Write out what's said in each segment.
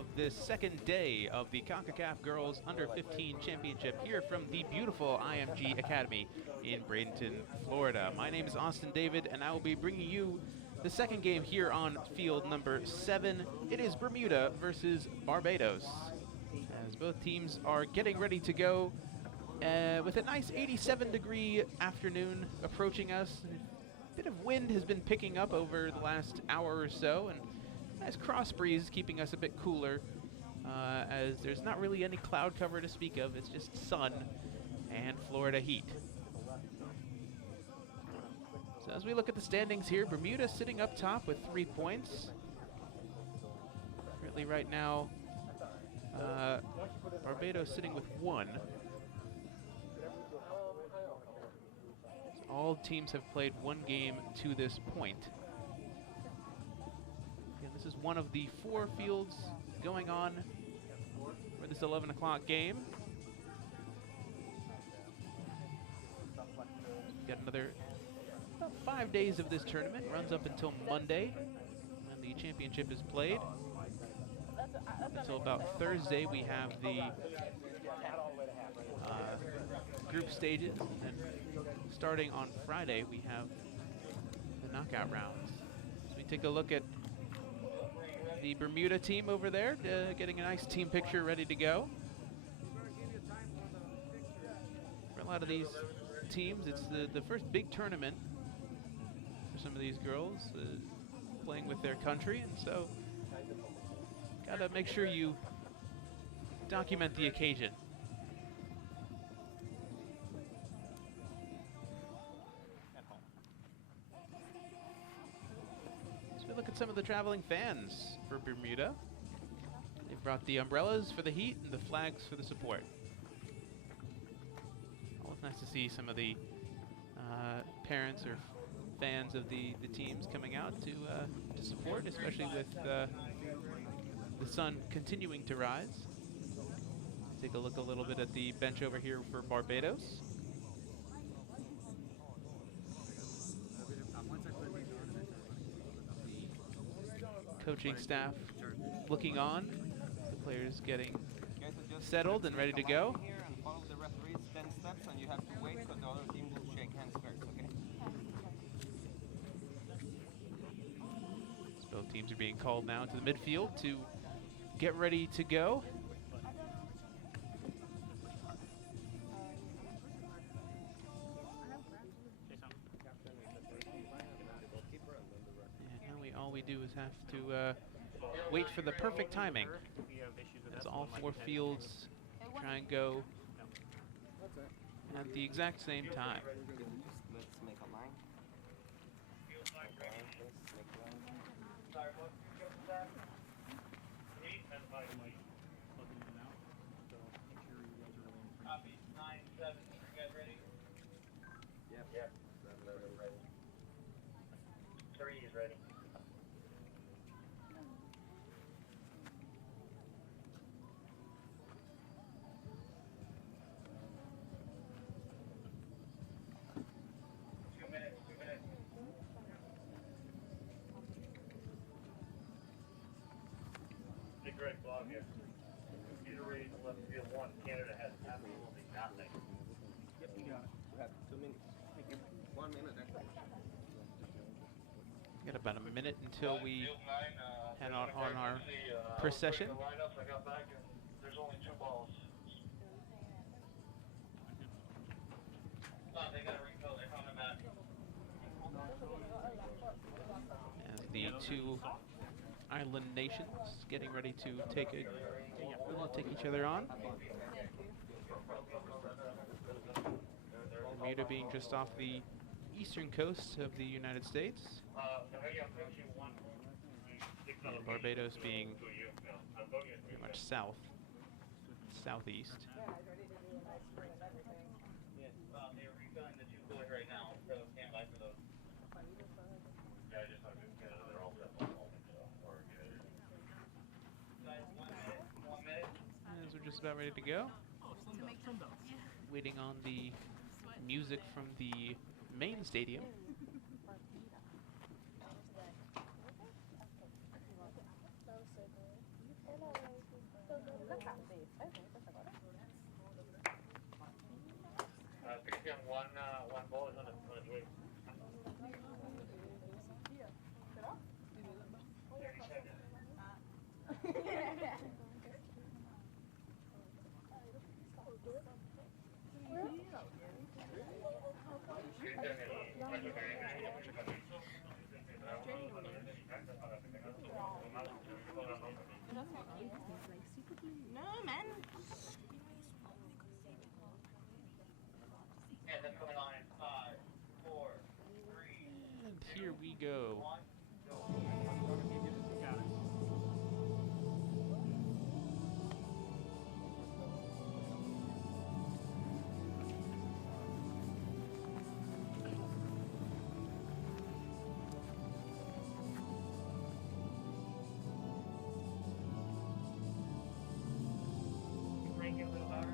of this second day of the Concacaf Girls Under-15 Championship here from the beautiful IMG Academy in Bradenton, Florida. My name is Austin David, and I will be bringing you the second game here on field number 7. It is Bermuda versus Barbados, as both teams are getting ready to go with a nice 87-degree afternoon approaching us. A bit of wind has been picking up over the last hour or so, and nice cross breeze keeping us a bit cooler, as there's not really any cloud cover to speak of. It's just sun and Florida heat. So as we look at the standings here, Bermuda sitting up top with 3 points. Currently right now, Barbados sitting with 1. So all teams have played 1 game to this point. And this is one of the 4 fields going on for this 11 o'clock game. We've got another about 5 days of this tournament. Runs up until Monday, and the championship is played. Until about Thursday, we have the group stages, and then starting on Friday, we have the knockout rounds. So we take a look at the Bermuda team over there, getting a nice team picture ready to go. For a lot of these teams, it's the first big tournament for some of these girls playing with their country, and so gotta make sure you document the occasion. So we look at some of the traveling fans for Bermuda. They've brought the umbrellas for the heat and the flags for the support. Always nice to see some of the parents or fans of the teams coming out to support, especially with the sun continuing to rise. Take a look a little bit at the bench over here for Barbados. Coaching staff looking on, the players getting settled and ready to go. Follow the referee's 10 steps, and you have to wait because the other team will shake hands first, okay? So both teams are being called now to the midfield to get ready to go. And now all we do is have to wait for the perfect timing, as all 4 fields try and go at the exact same time. Let's make a line. Copy. 9-7. You guys ready? Yep. Yep. Ready. 3 is ready. Big red flag here. Computer reads left field 1. Canada has absolutely nothing. Yep, you got it. We have 2 minutes. 1 minute, actually. Got about a minute until we head out on our procession. I got back and there's only 2 balls. They got to refill. They're coming back. As the 2 island nations getting ready to take each other on. Bermuda being just off the eastern coast of the United States, and Barbados being pretty much southeast. They're refilling the 2 coolers right now, so stand by for those. Yeah, I just talked to Canada. They're all set. Guys, 1 minute. As we're just about ready to go, waiting on the music from the main stadium. him one ball is on his way. 30 seconds. No, man. And that's coming on in 5, 4, 3. And here we go. Crank it a little louder.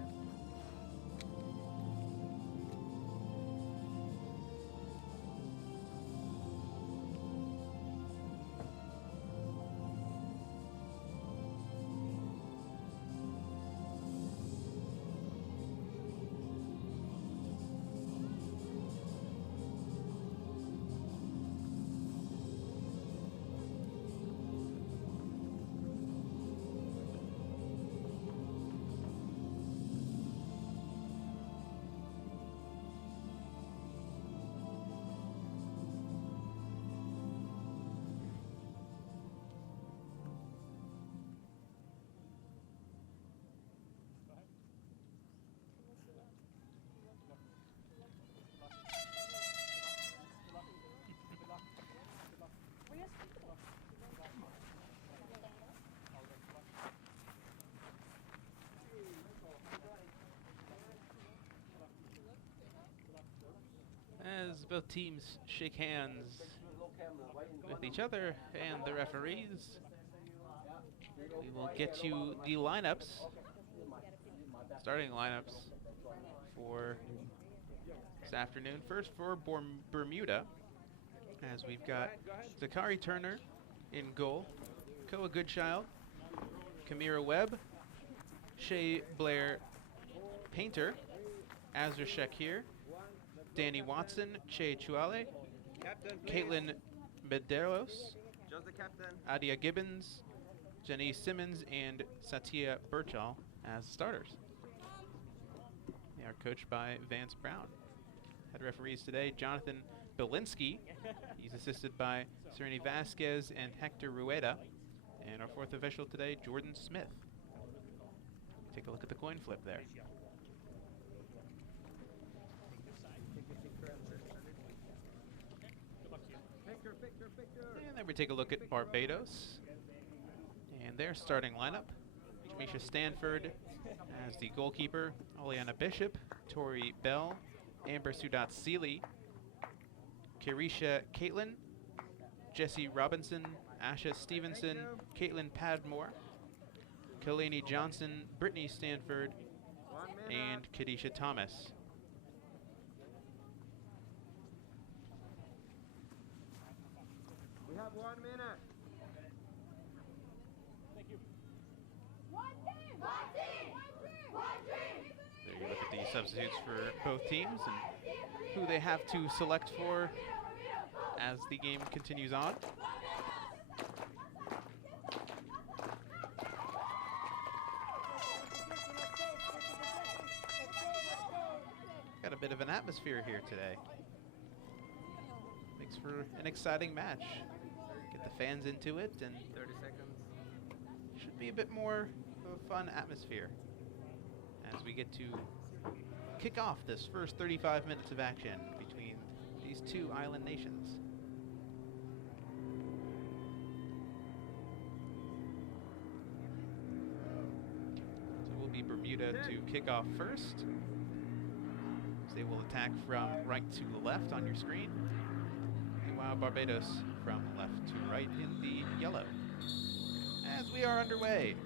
As both teams shake hands with each other and the referees, we will get you the lineups, starting lineups for this afternoon. First for Bermuda, as we've got Zakari Turner in goal, Koa Goodchild, Kamira Webb, Shea Blair Painter, Azra Shakir, Danny Watson, Che Chuale, Captain, please. Caitlin Medeiros, Just the captain. Adia Gibbons, Jenny Simmons, and Satya Birchall as starters. They are coached by Vance Brown. Head referees today, Jonathan Belinsky. He's assisted by Serenity Vasquez and Hector Rueda. And our fourth official today, Jordan Smith. Take a look at the coin flip there. And then we take a look at Barbados and their starting lineup. Jamisha Stanford as the goalkeeper, Oleana Bishop, Tori Bell, Amber Sudat Seeley, Kirisha Caitlin, Jesse Robinson, Asha Stevenson, Caitlin Padmore, Kalani Johnson, Brittany Stanford, 1 minute. and Kadisha Thomas. We have 1 minute. There you look at the substitutes for both teams and who they have to select for as the game continues on. Got a bit of an atmosphere here today. Makes for an exciting match. Get the fans into it and 30 seconds. should be a bit more of a fun atmosphere as we get to kick off this first 35 minutes of action between these two island nations. So it will be Bermuda to kick off first. So they will attack from right to left on your screen. Meanwhile, Barbados from left to right in the yellow. As we are underway.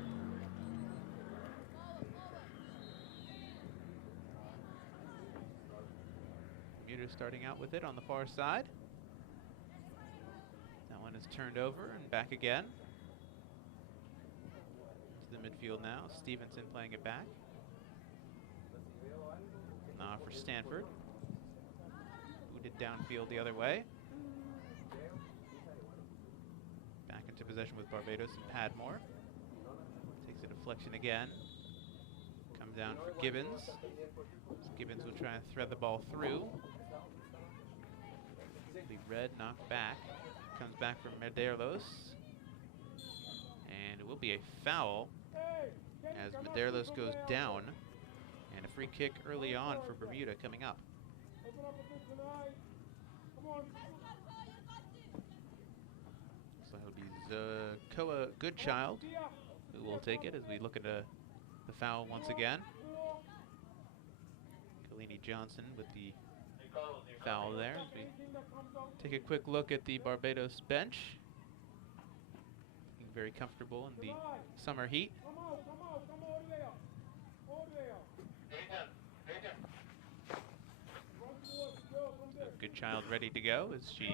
Bermuda starting out with it on the far side. That one is turned over and back again. To the midfield now. Stevenson playing it back. Now for Stanford. Booted downfield the other way. Back into possession with Barbados and Padmore. Takes a deflection again. Comes down for Gibbons. Gibbons will try and thread the ball through. The red knocked back. Comes back from Medeiros. And it will be a foul as Medeiros goes down. And a free kick early on for Bermuda coming up. So that'll be Zakoa Goodchild who will take it as we look at the foul once again. Kalini Johnson with the foul there. As we take a quick look at the Barbados bench. Looking very comfortable in the summer heat. Goodchild ready to go as she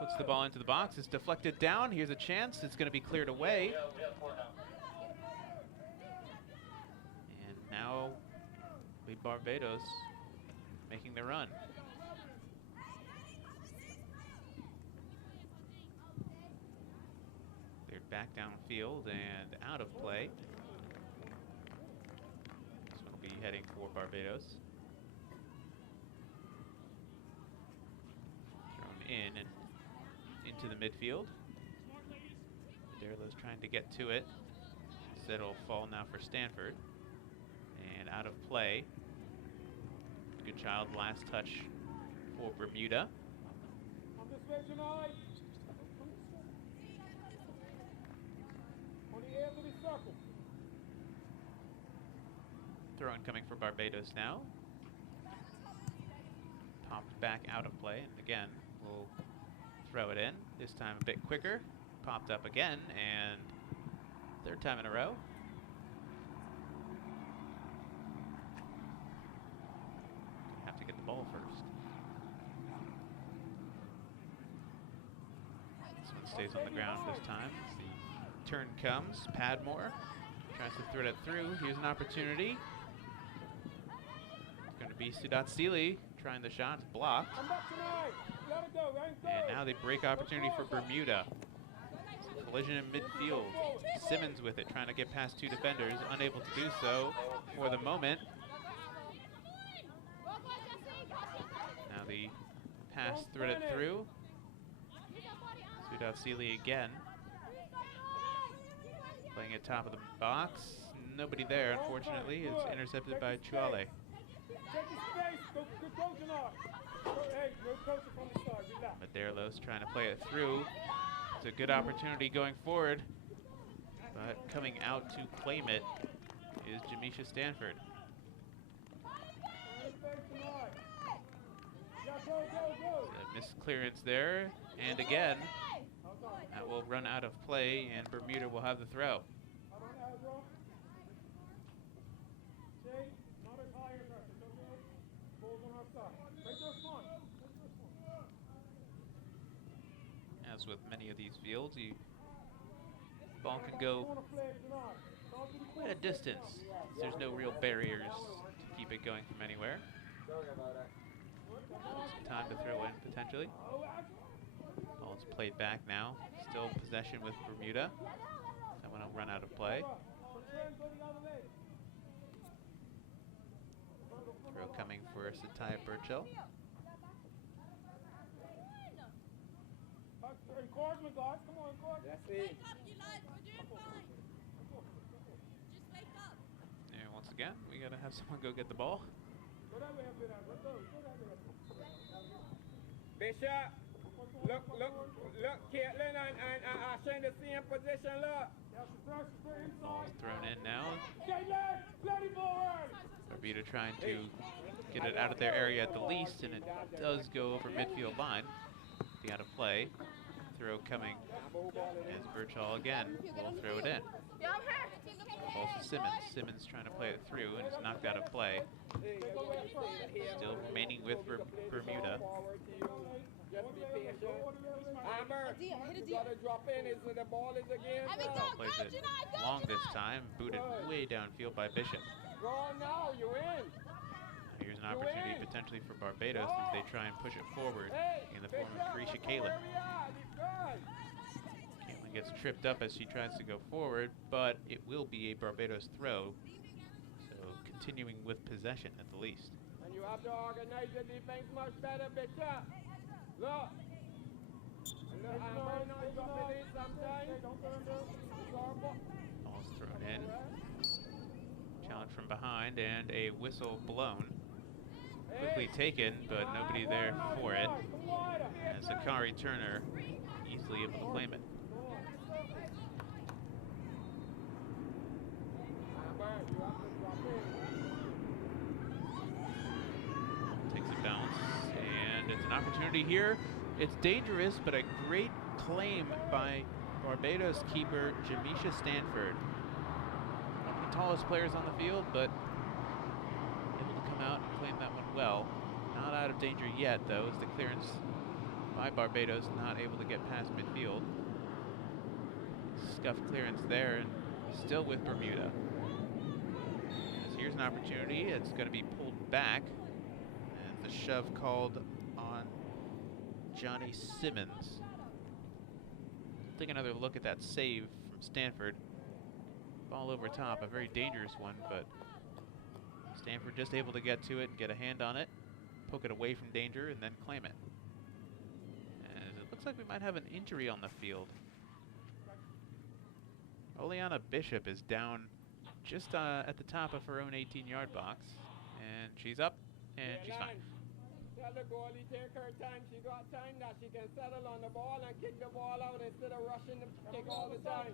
puts the ball into the box. It's deflected down. Here's a chance. It's going to be cleared away. And now the Barbados making the run. They're back downfield and out of play. This one will be heading for Barbados. In and into the midfield. Medeiros trying to get to it. Instead it'll fall now for Stanford. And out of play. Goodchild last touch for Bermuda. Throw in coming for Barbados now. Popped back out of play, and again we'll throw it in. This time a bit quicker. Popped up again, and third time in a row. Have to get the ball first. This one stays on the ground this time. The turn comes. Padmore tries to thread it through. Here's an opportunity. It's going to be Sudat Sealy trying the shot. It's blocked. And now the break opportunity for Bermuda. Collision in midfield. Simmons with it, trying to get past two defenders. Unable to do so for the moment. Now the pass threaded through. Sudat Sealy again. Playing at top of the box. Nobody there, unfortunately. It's intercepted by Chuale. Medeiros trying to play it through. It's a good opportunity going forward, but coming out to claim it is Jamisha Stanford. A missed clearance there, and again, that will run out of play, and Bermuda will have the throw. As with many of these fields, the ball can go quite a distance. There's no real barriers to keep it going from anywhere. Some time to throw in, potentially. Ball's played back now. Still possession with Bermuda. That one will run out of play. Throw coming for Satya Burchill. And once again, we gotta have someone go get the ball. Bishop, look, Caitlin and Asha in the same position, look. Ball's thrown in now. Bermuda trying to get it out of their area at the least, and it does go over midfield line. Be out of play. Throw coming as Burchall again will throw it in. Ball to Simmons. Simmons trying to play it through, and it's knocked out of play. Still remaining with Bermuda. Plays it long this time. Booted way downfield by Bishop. Here's Here's an opportunity potentially for Barbados as they try and push it forward in the form of Carisha Kalin. Kalin gets tripped up as she tries to go forward, but it will be a Barbados throw. So continuing with possession at the least. And you have to organize your defense much better, bitch. Look. Ball's thrown in. Challenge from behind and a whistle blown. Quickly taken, but nobody there for it. And Zakari Turner easily able to claim it. Takes a bounce, and it's an opportunity here. It's dangerous, but a great claim by Barbados keeper Jamisha Stanford. One of the tallest players on the field, but able to come out and claim that one well. Not out of danger yet, though, as the clearance by Barbados not able to get past midfield. Scuff clearance there, and still with Bermuda. As here's an opportunity. It's going to be pulled back, and the shove called on Johnny Simmons. Take another look at that save from Stanford. Ball over top, a very dangerous one, but Stanford just able to get to it, get a hand on it, poke it away from danger, and then claim it. And it looks like we might have an injury on the field. Oleana Bishop is down just at the top of her own 18-yard box, and she's up, and she's fine. Tell the goalie take her time. She got time that she can settle on the ball and kick the ball out instead of rushing the kick all the time.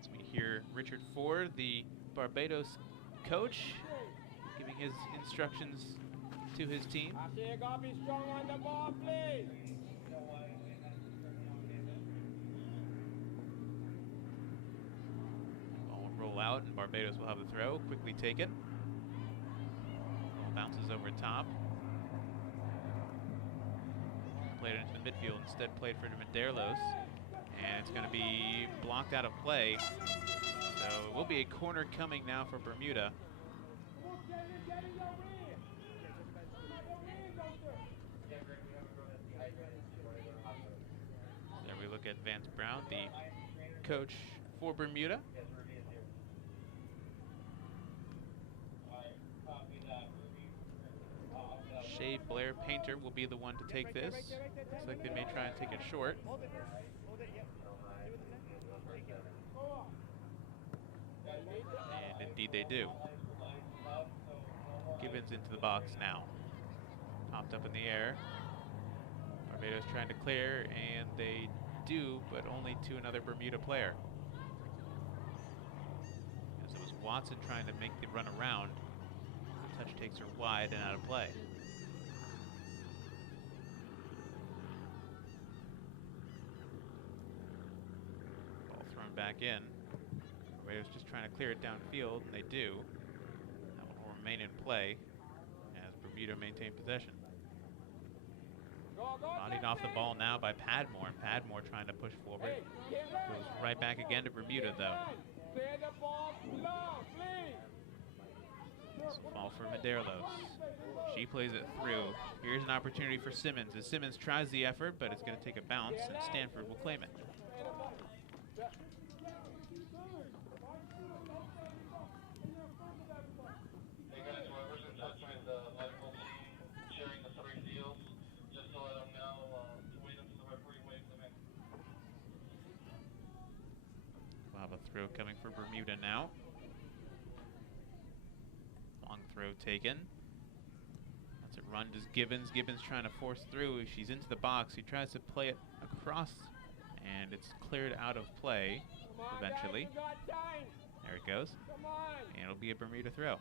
As we hear Richard Ford, the Barbados coach, giving his instructions to his team. I say you gotta be strong on the ball, please. Ball will roll out, and Barbados will have the throw, quickly taken. Bounces over top. Played it into the midfield, instead played for Medeiros. And it's going to be blocked out of play. So it will be a corner coming now for Bermuda. There we look at Vance Brown, the coach for Bermuda. Shay Blair Painter will be the one to take this. Looks like they may try and take it short. And indeed they do. Gibbons into the box now. Popped up in the air. Barbados trying to clear, and they do, but only to another Bermuda player. As it was Watson trying to make the run around. The touch takes her wide and out of play. Back in. Barbados just trying to clear it downfield, and they do. That one will remain in play as Bermuda maintain possession. Bodied off the ball now by Padmore, and Padmore trying to push forward. Goes right back again to Bermuda, though. Fall for Medeiros. She plays it through. Here's an opportunity for Simmons, as Simmons tries the effort, but it's going to take a bounce, and Stanford will claim it. Throw coming for Bermuda now. Long throw taken. That's a run to Gibbons. Gibbons trying to force through. She's into the box. He tries to play it across, and it's cleared out of play eventually. There it goes. And it'll be a Bermuda throw.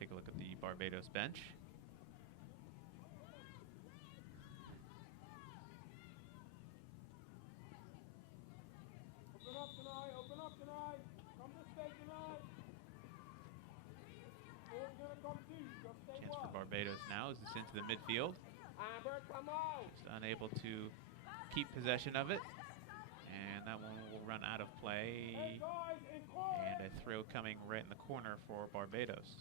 Take a look at the Barbados bench. Chance for Barbados now as it's into the midfield. Just unable to keep possession of it. And that one will run out of play. And a throw coming right in the corner for Barbados.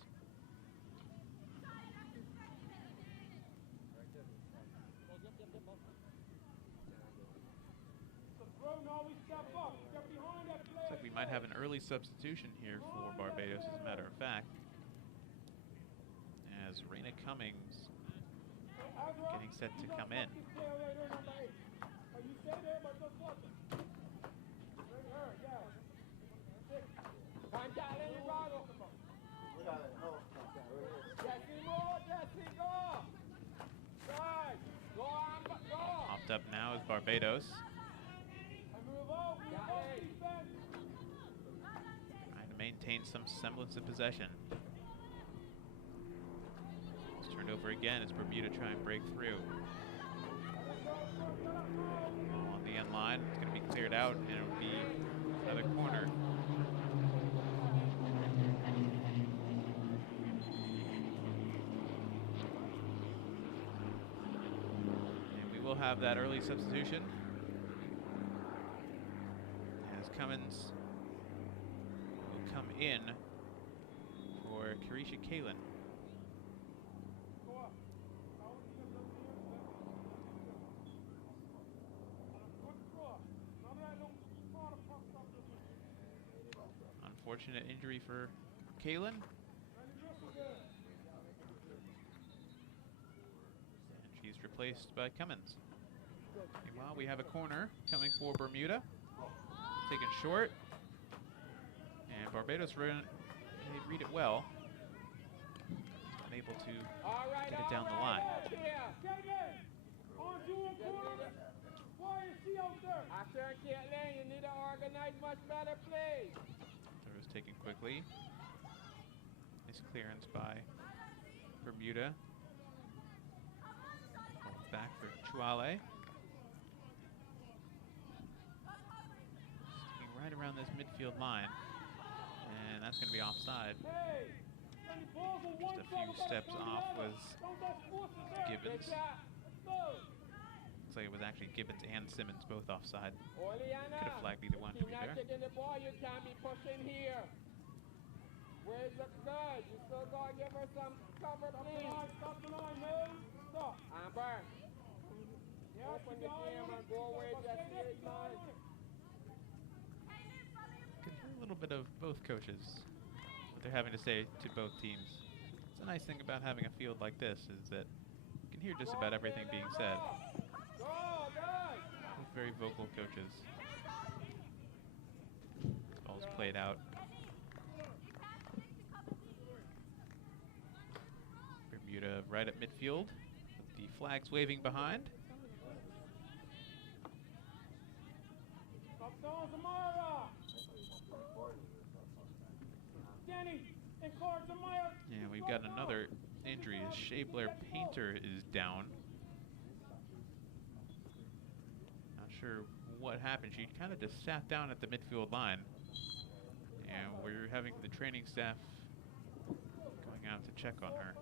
Looks like we might have an early substitution here for Barbados, as a matter of fact. As Raina Cummings getting set to come in. Popped up now is Barbados. Trying to maintain some semblance of possession. It's turned over again as Bermuda try and break through. On the end line, it's going to be cleared out, and it'll be another corner. And we will have that early substitution as Cummins will come in for Carisha Kalin. Unfortunate injury for Kalin. And she's replaced by Cummins. Meanwhile, we have a corner coming for Bermuda. Taken short. And Barbados they read it well. Unable to get it down the line. You need to organize much better play. Throws taken quickly. Nice clearance by Bermuda. Back for Chuale. Sticking right around this midfield line. And that's going to be offside. Just a few steps off was Gibbons. Looks like it was actually Gibbons and Simmons both offside. Could have flagged either one, to be fair. The ball, you can't be pushing here. Where's the good? You still gotta give her some cover, please. Stop the line, man. Stop. Amber. Open the game and go away just here, man. Can hear a little bit of both coaches, what they're having to say to both teams. It's a nice thing about having a field like this is that you can hear just about everything being said. Both very vocal coaches. Ball's played out. Bermuda right at midfield with the flags waving behind. Yeah, we've got another injury as Shea Blair Painter is down. Not sure what happened. She kind of just sat down at the midfield line. And we're having the training staff going out to check on her.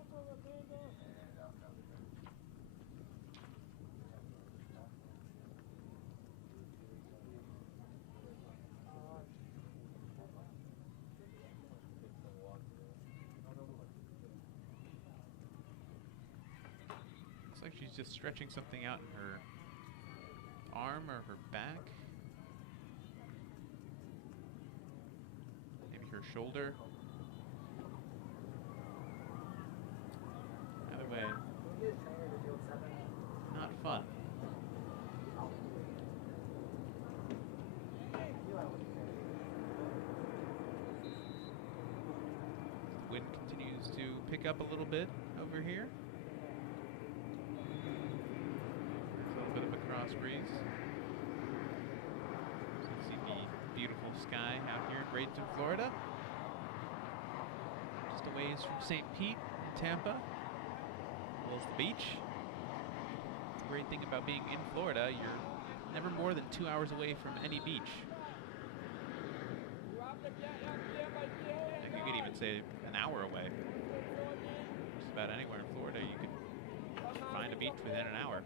Looks like she's just stretching something out in her arm or her back. Maybe her shoulder. Either way, not fun. The wind continues to pick up a little bit over here. A little bit of a cross breeze. So you see the beautiful sky out here in Bradenton, Florida. Just a ways from St. Pete in Tampa. As well as the beach. The great thing about being in Florida, you're never more than 2 hours away from any beach. And you could even say an hour away. Just about anywhere in Florida, you could find a beach within an hour.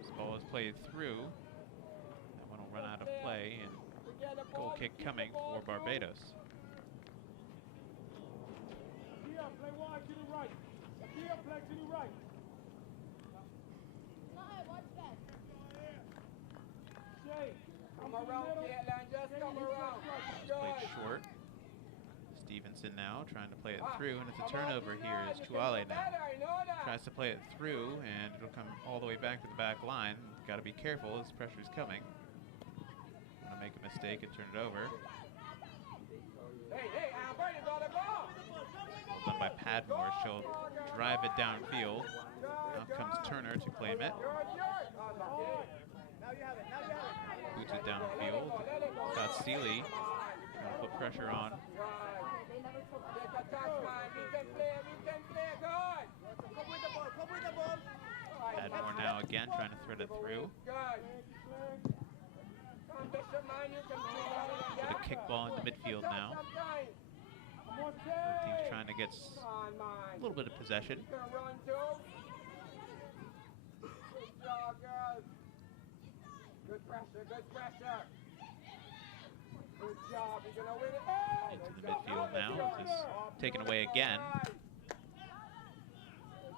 This ball is played through. That run out of play, and goal kick coming for Barbados. Here, play wide to the right. Here, play to the right. Jay, come around, Caitlin, just come around. Played short. Stevenson now trying to play it through, and it's a turnover here as Chuale now tries to play it through, and it'll come all the way back to the back line. Got to be careful as pressure's coming. Gonna make a mistake and turn it over. Well done by Padmore. She'll drive it downfield. Now comes Turner to claim it. Boots it downfield. Got Seeley trying to put pressure on. Padmore now again trying to thread it through. Put a kick ball into midfield now. Both teams trying to get a little bit of possession. Good pressure, good pressure. Good job, you're gonna win it. Into the midfield now. This is taken away again.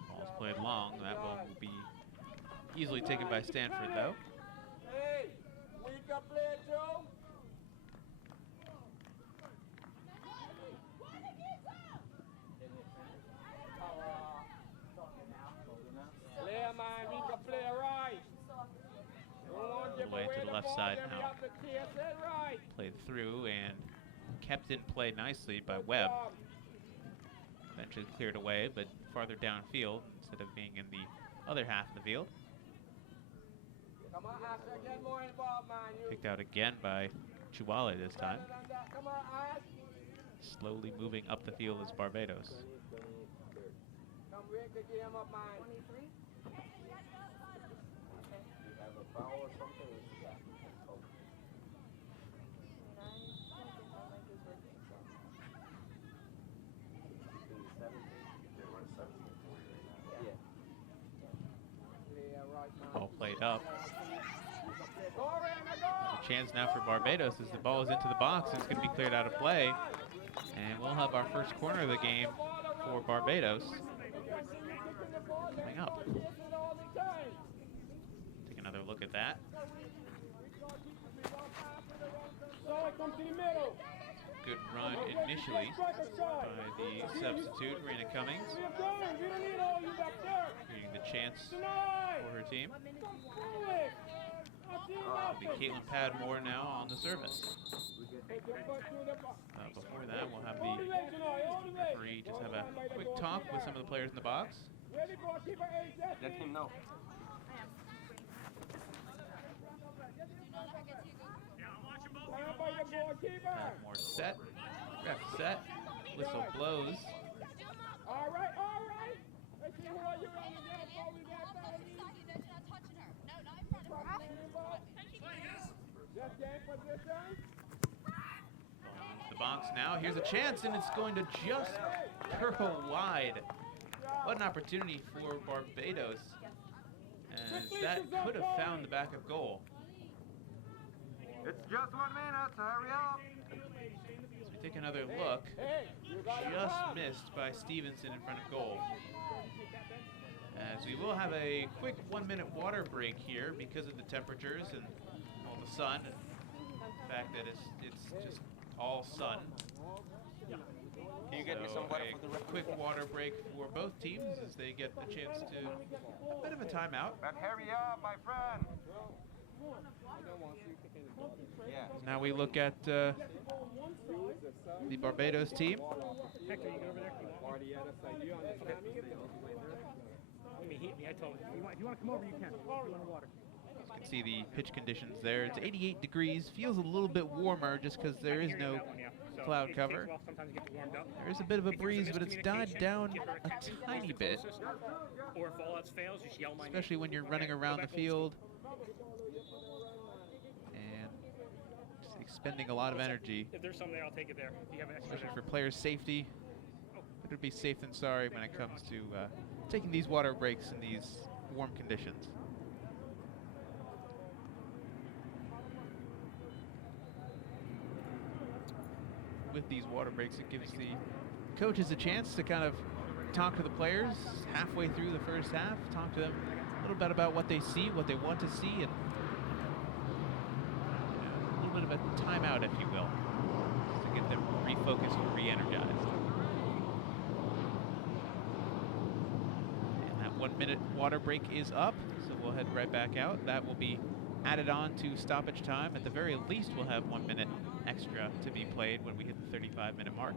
Ball's played long. That one will be easily taken by Stanford, though. Hey, we can play, Joe. Play, man, we can play right. All the way to the left side now. Played through and kept in play nicely by Webb. Eventually cleared away, but farther downfield instead of being in the other half of the field. Picked out again by Chuale this time. Slowly moving up the field is Barbados. Ball played up. A chance now for Barbados as the ball is into the box. It's going to be cleared out of play. And we'll have our first corner of the game for Barbados coming up. Take another look at that. Good run initially by the substitute, Rena Cummings. Getting the chance for her team. It'll be Caitlin Padmore now on the service. Before that, we'll have the referee just have a quick talk with some of the players in the box. Let him know. Padmore set. Ref set. Whistle blows. All right, all right. Let's see who are you running Just game position. The box now. Here's a chance, and it's going to just curl wide. What an opportunity for Barbados, as that could have found the back of goal. It's just 1 minute, hurry up. As we take another look, just missed by Stevenson in front of goal. As we will have a quick 1-minute water break here because of the temperatures and all the sun, and the fact that it's just all sun. Can you get me some water for the quick water break for both teams as they get the chance to a bit of a timeout. But hurry up, my friend. Yeah. Now we look at the Barbados team. Hector, you go over there. I told him, if you want to come over, you can. You want water. You can see the pitch conditions there. It's 88 degrees. Feels a little bit warmer just because there is no cloud cover. There is a bit of a breeze, but it's died down a tiny bit. Or if all else fails, just yell my name. Especially when you're running around the field and just expending a lot of energy. If there's some there, I'll take it there. If you have an extra Especially for players' safety. Better be safe than sorry when it comes to taking these water breaks in these warm conditions. with these water breaks, it gives the coaches a chance to kind of talk to the players halfway through the first half, talk to them a little bit about what they see, what they want to see, and a little bit of a timeout, if you will, to get them refocused and re-energized. And that 1 minute water break is up, so we'll head right back out. That will be added on to stoppage time. At the very least, we'll have 1 minute extra to be played when we hit the 35-minute mark.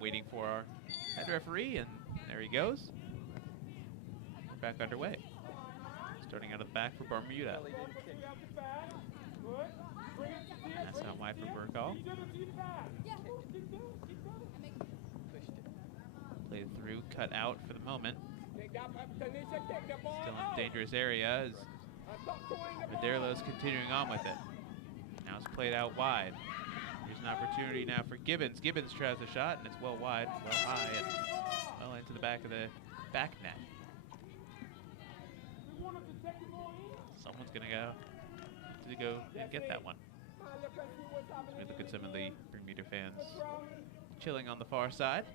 Waiting for our head referee, and there he goes. We're back underway. Starting out of the back for Bermuda. And that's out wide for Burkall. Played through, cut out for the moment. Still in a dangerous area as Madeirlo's continuing on with it. Now it's played out wide. Here's an opportunity now for Gibbons. Gibbons tries a shot, and it's well wide, well high, and well into the back of the back net. Someone's going to go and get that one. So we look at some of the Bermuda fans chilling on the far side.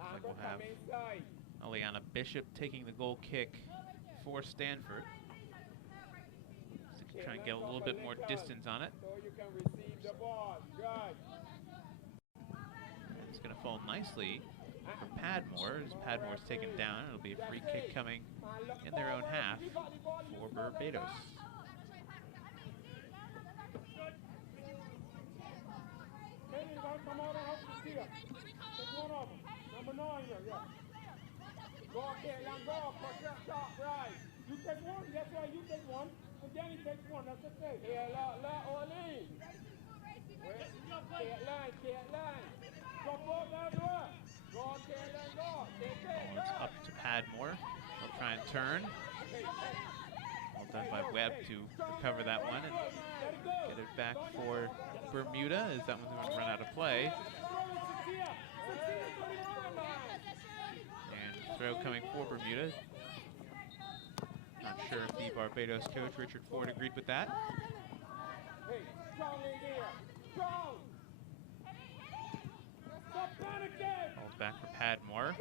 Looks like we'll have Aliana Bishop taking the goal kick for Stanford. So try and get a little bit more distance on it. It's going to fall nicely for Padmore as Padmore's taken down. It'll be a free kick coming in their own half for Barbados. Go there, young girl, push that shot right. You take one, that's right, you take one. And Danny takes one, that's the thing. Yeah, Orleans. Can't line. Go forward, down the way. Go, can't line, go. It's up to Padmore. He'll try and turn. Well done by Webb to recover that one and get it back for Bermuda as that one's going to run out of play. Throw coming for Bermuda. Not sure if the Barbados coach, Richard Ford, agreed with that. Ball's back for Padmore.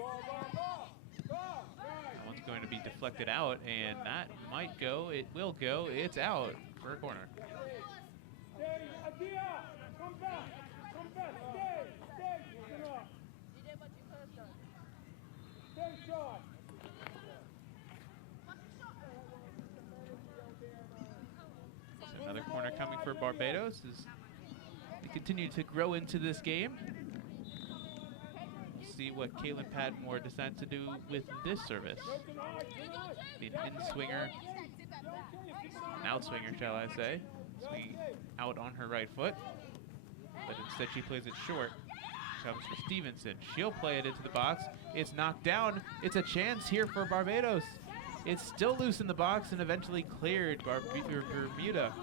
That one's going to be deflected out, and that might go. It will go. It's out for a corner. So another corner coming for Barbados as they continue to grow into this game. See what Caitlin Padmore decides to do with this service. Be an in-swinger, an out-swinger, shall I say. Swinging out on her right foot, but instead she plays it short. Comes for Stevenson. She'll play it into the box. It's knocked down. It's a chance here for Barbados. It's still loose in the box and eventually cleared. Bermuda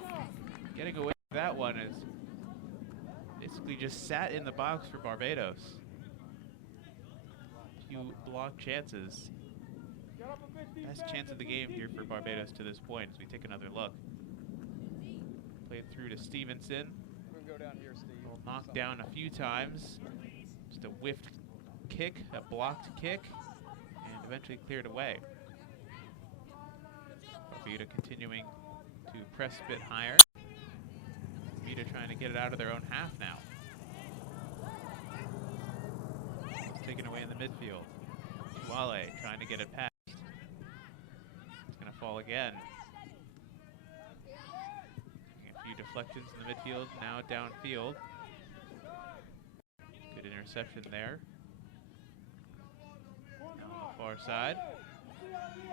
getting away with that one is basically just sat in the box for Barbados. Few block chances. Best chance of the game here for Barbados to this point as we take another look. Played through to Stevenson. Go down here, Steve. Knocked down a few times. Just a whiffed kick, a blocked kick, and eventually cleared away. Bermuda continuing to press a bit higher. Bermuda trying to get it out of their own half now. It's taken away in the midfield. Wale trying to get it past. It's going to fall again. A few deflections in the midfield, now downfield. Good interception there. Now on the far side.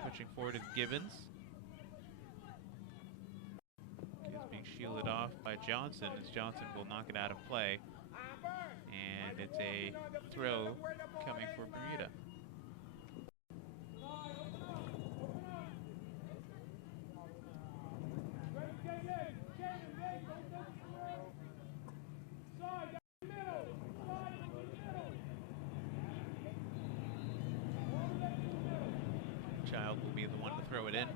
Pushing forward is Gibbons. Gibbons being shielded off by Johnson as Johnson will knock it out of play. And it's a throw coming for Bermuda. Child will be the one to throw it in.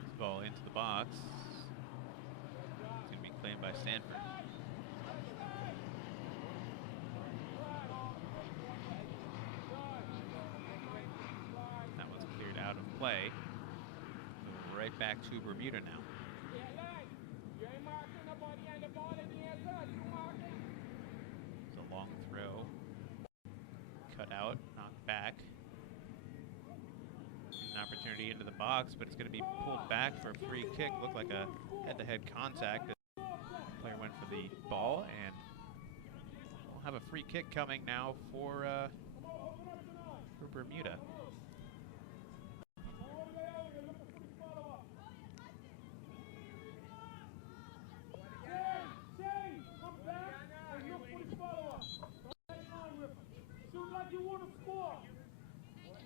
This ball into the box. It's going to be claimed by Stanford. That was cleared out of play. So right back to Bermuda now. It's a long throw. Cut out, knocked back. An opportunity into the box, but it's going to be pulled back for a free kick. Looked like a head-to-head contact. The player went for the ball, and we'll have a free kick coming now for Bermuda.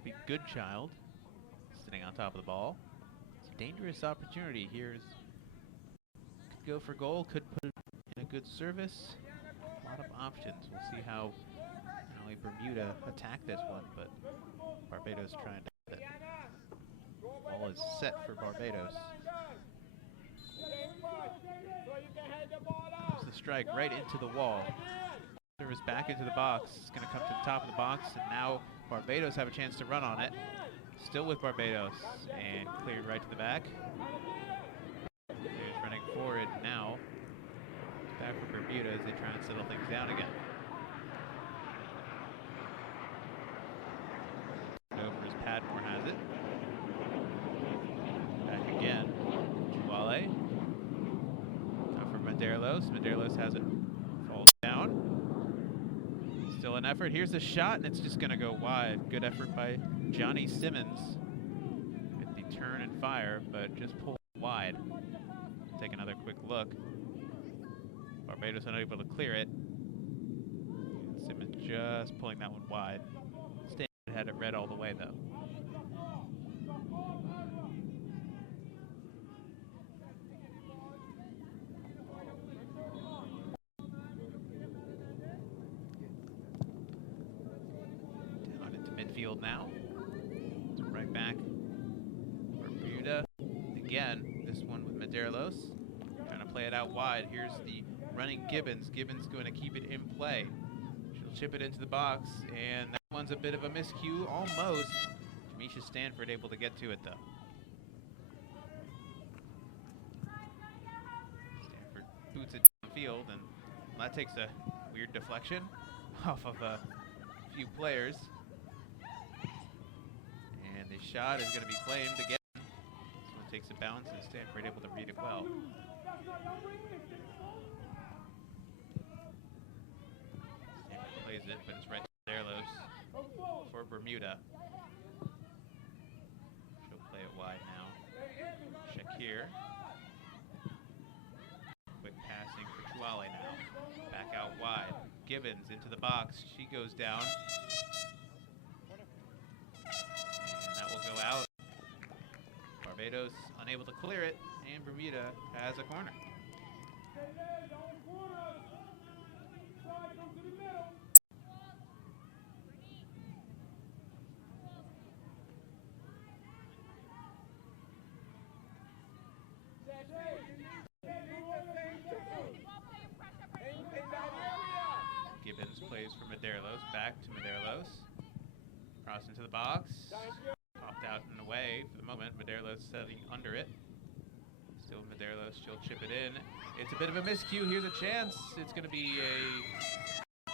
Be good child, sitting on top of the ball. It's a dangerous opportunity here. Could go for goal, could put it in a good service. A lot of options. We'll see how not only Bermuda attack this one, but Barbados trying to hit it. Ball is set for Barbados. There's the strike right into the wall. Service back into the box. It's going to come to the top of the box, and now Barbados have a chance to run on it. Still with Barbados, and cleared right to the back. Players running forward now. Back for Bermuda as they try and settle things down again. Over as Padmore has it. Back again. Chuale. Now for Medeiros. Medeiros has it. Falls down. Still an effort. Here's a shot, and it's just going to go wide. Good effort by Johnny Simmons with the turn and fire, but just pulled wide. Take another quick look. Barbados unable to clear it. Simmons just pulling that one wide. Stanford had it red all the way, though. Midfield now. So right back for Bermuda. Again, this one with Medeiros. Trying to play it out wide. Here's the running Gibbons. Gibbons going to keep it in play. She'll chip it into the box, and that one's a bit of a miscue, almost. Jamisha Stanford able to get to it, though. Stanford boots it downfield, and that takes a weird deflection off of a few players. And the shot is going to be claimed again. So it takes a bounce, and Stanford able to read it well. Stanford plays it, but it's right to Medeiros for Bermuda. She'll play it wide now. Shakir. Quick passing for Chuale now. Back out wide. Gibbons into the box. She goes down. Go out. Barbados unable to clear it, and Bermuda has a corner. Gibbons plays for Medeiros, back to Medeiros. Cross into the box. Popped out and away for the moment. Medeiros setting under it. Still Medeiros, she'll chip it in. It's a bit of a miscue. Here's a chance. It's going to be a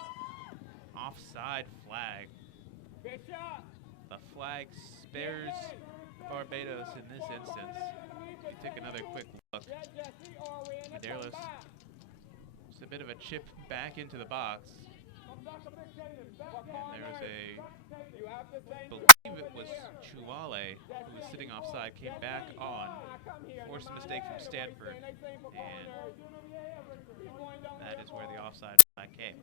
offside flag. The flag spares Barbados in this instance. Take another quick look. Medeiros, just a bit of a chip back into the box. And there was a, I believe believe it was Chuale who was sitting offside, came back on, forced a mistake from Stanford, and that is where the offside flag came.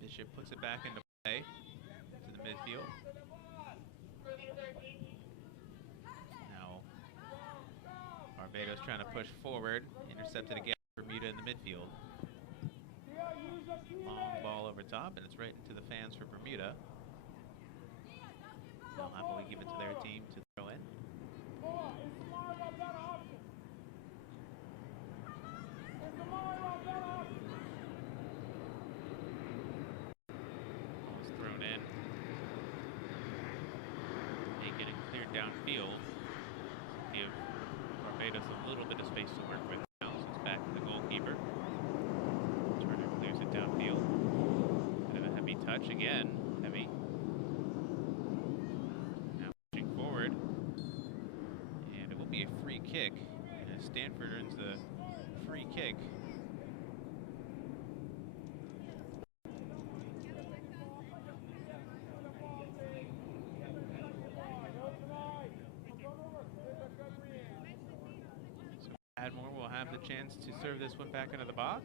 Bishop puts it back into play to the midfield. Now Barbados trying to push forward, intercepted again. Bermuda in the midfield. Long ball over top, and it's right into the fans for Bermuda. They'll happily give it to their team to throw in. Ball's thrown in. And getting cleared downfield. Give Barbados a little bit of space to work with. Now it's back to the goalkeeper. Turner clears it downfield. Bit of a heavy touch again. Heavy. Now pushing forward. And it will be a free kick. As Stanford earns the free kick. Padmore will have the chance to serve this one back into the box.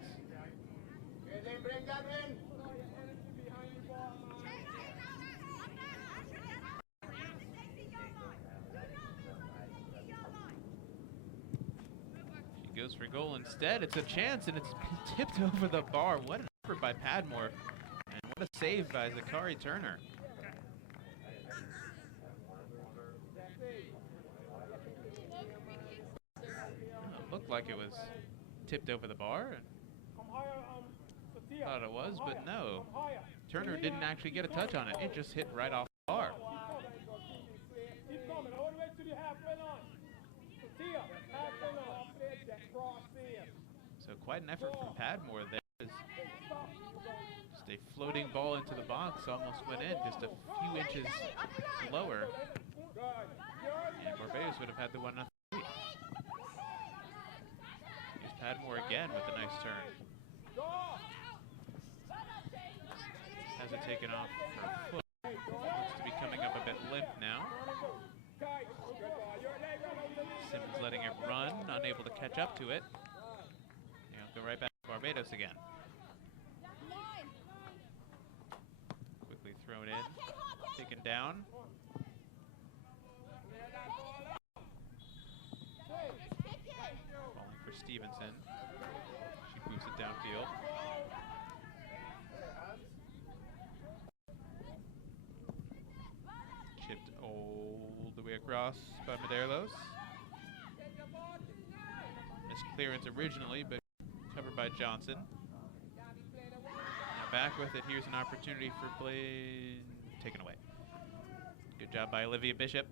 She goes for goal instead. It's a chance, and it's tipped over the bar. What an effort by Padmore, and what a save by Zakari Turner. Looked like it was tipped over the bar. Thought it was, but no. Turner didn't actually get a touch on it. It just hit right off the bar. So quite an effort from Padmore there. Just a floating ball into the box, almost went in, just a few inches lower. And Barbados would have had the 1-0 lead. Padmore again with a nice turn. Has it taken off her foot. Looks to be coming up a bit limp now. Simmons letting it run, unable to catch up to it. And go right back to Barbados again. Quickly thrown in, taken down. Falling for Stevenson. She boots it downfield. Chipped all the way across by Medeiros. Missed clearance originally, but covered by Johnson. Now back with it. Here's an opportunity for play. Taken away. Good job by Olivia Bishop.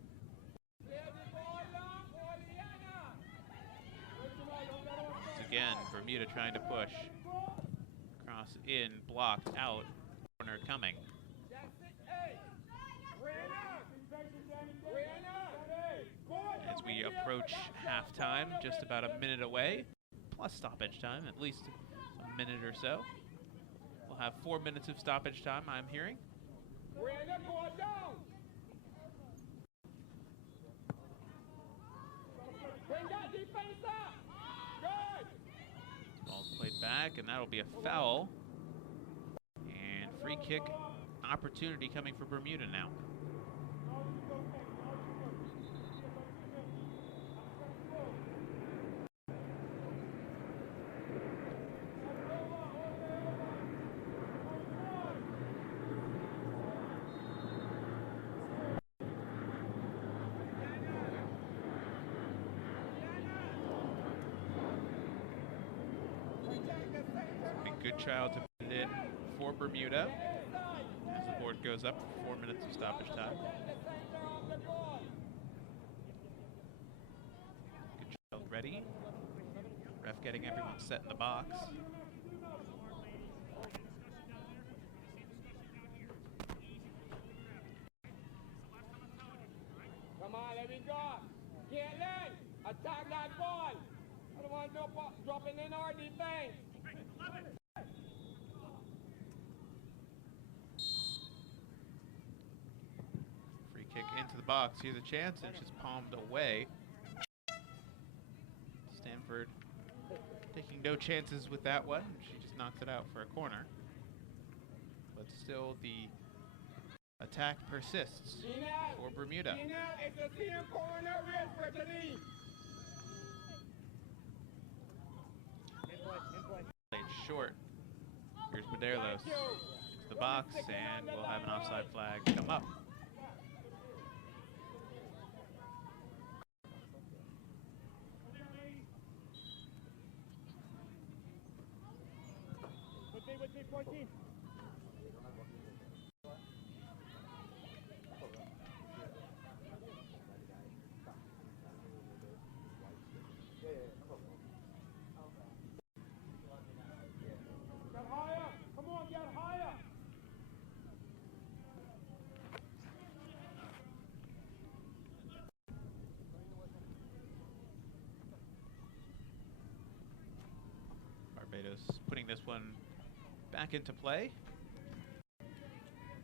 Again, Bermuda trying to push. Cross in, blocked, out, corner coming. As we approach halftime, just about a minute away, plus stoppage time, at least a minute or so. We'll have 4 minutes of stoppage time, I'm hearing. Ball's played back, and that'll be a foul. And free kick opportunity coming for Bermuda now. Good trial to put it in for Bermuda as the board goes up for 4 minutes of stoppage time. Good trial ready. Ref getting everyone set in the box. there we go. Caitlin, attack that ball. I don't want to dropping in our defense. Free kick into the box. Here's a chance, and she's palmed away. Stanford taking no chances with that one. She just knocks it out for a corner. But still, the attack persists for Bermuda. It's the same corner race for today. Played short. Here's Medeiros into the box, and we'll have an offside flag come up. With me, 14. Get higher. Come on, get higher. Barbados putting this one back into play.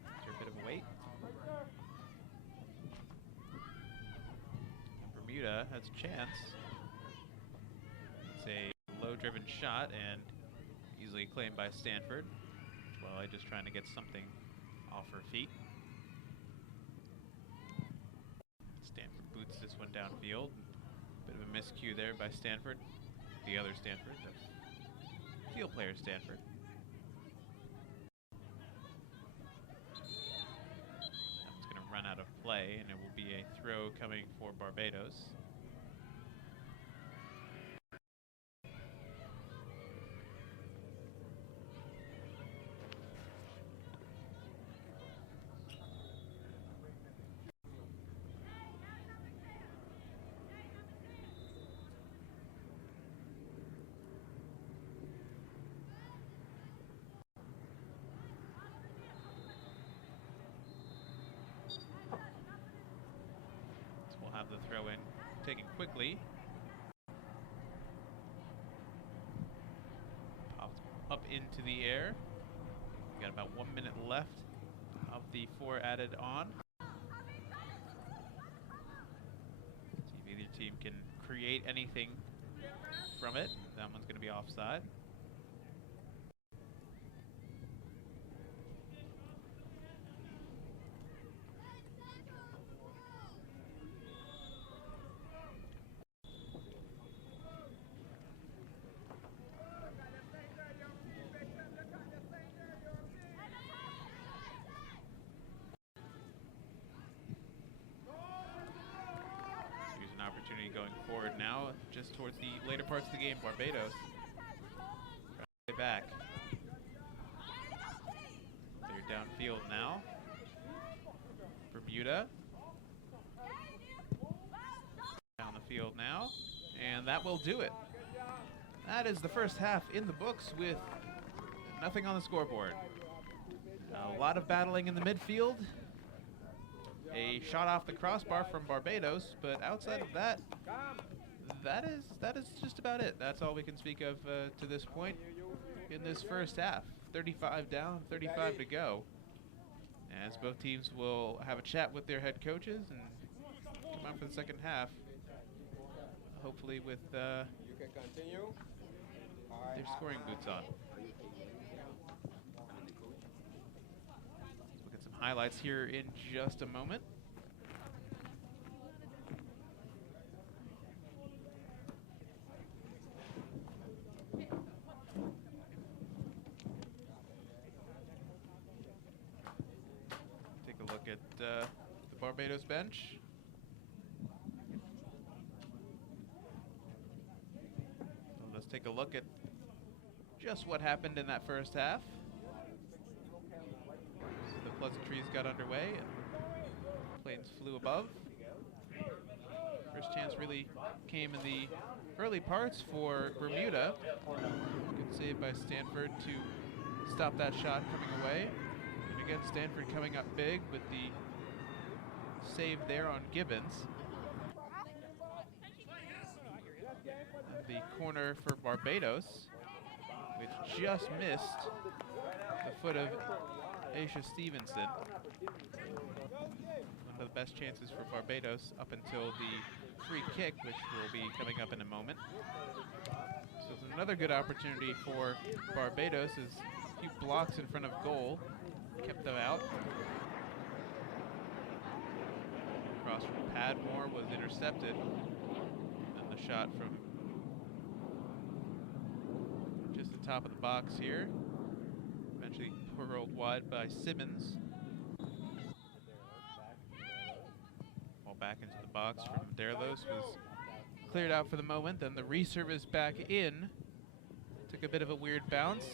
After a bit of a wait. Bermuda has a chance. It's a low-driven shot and easily claimed by Stanford. Well, just trying to get something off her feet. Stanford boots this one downfield. Bit of a miscue there by Stanford. The other Stanford, the field player Stanford. That's going to run out of play, and it will be a throw coming for Barbados. Have the throw in taken quickly. Popped up into the air. We got about 1 minute left of the 4 added on. See if either team can create anything from it. That one's going to be offside. Going forward now, just towards the later parts of the game. Barbados trying to get back. They're downfield now. Bermuda down the field now, and that will do it. That is the first half in the books with nothing on the scoreboard. A lot of battling in the midfield. A shot off the crossbar from Barbados, but outside of that, that is just about it. That's all we can speak of to this point in this first half. 35 down, 35 to go. As both teams will have a chat with their head coaches and come out for the second half. Hopefully with their scoring boots on. Highlights here in just a moment. Take a look at the Barbados bench. Let's take a look at just what happened in that first half. Pleasantries got underway and planes flew above. First chance really came in the early parts for Bermuda. Good save by Stanford to stop that shot coming away. And again, Stanford coming up big with the save there on Gibbons. the corner for Barbados, which just missed the foot of Aisha Stevenson. One of the best chances for Barbados up until the free kick, which will be coming up in a moment. So it's another good opportunity for Barbados as a few blocks in front of goal kept them out. Cross from Padmore was intercepted. And the shot from just the top of the box here. Eventually hurled wide by Simmons. Ball back into the box from Derlos was cleared out for the moment. Then the reservice back in. Took a bit of a weird bounce.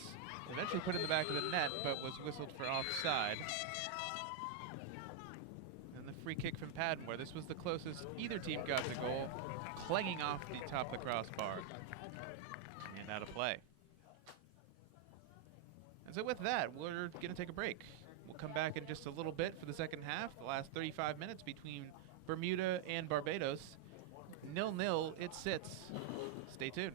Eventually put in the back of the net, but was whistled for offside. And the free kick from Padmore. This was the closest either team got to goal, clanging off the top of the crossbar and out of play. And so with that, we're going to take a break. We'll come back in just a little bit for the second half, the last 35 minutes between Bermuda and Barbados. 0-0, it sits. Stay tuned.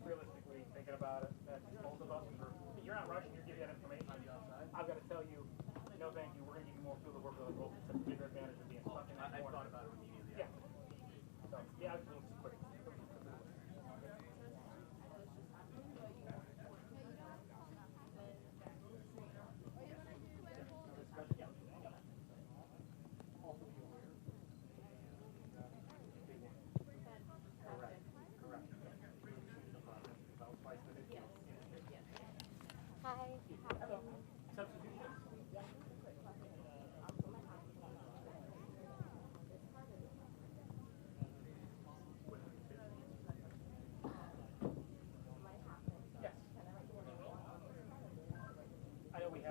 Realistically, thinking about it, that both of us, you're not rushing, you're giving that information. I've got to tell you, no thank you, we're going to give you more field of work with the goal. It's a bigger advantage of being stuck in that corner. I thought about it immediately. Yeah. So, yeah, I was a little quick.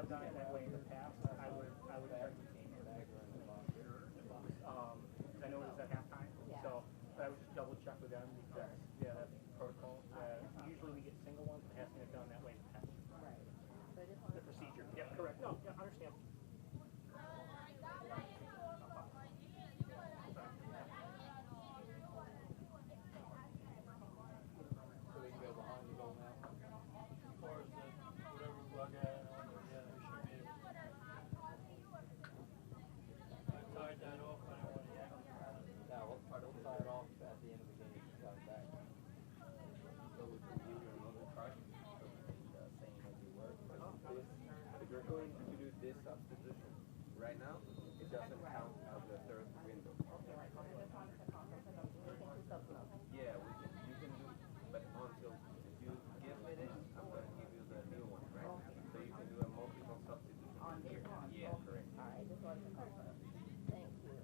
Done it that way in the past. I would check the team for that. I know it was at halftime, so I would just double check with them because that's protocol. Usually we get single ones, but it has been done that way in the past. Right. The procedure. Yeah, correct. No, yeah, I understand. Right now, it doesn't count as the third window. Yeah, you can do, but until if you give me this, I'm going to give you the new one, right? So you can do a multiple substitution. On this one? Yeah, correct. All right, just wanted to confirm. Thank you.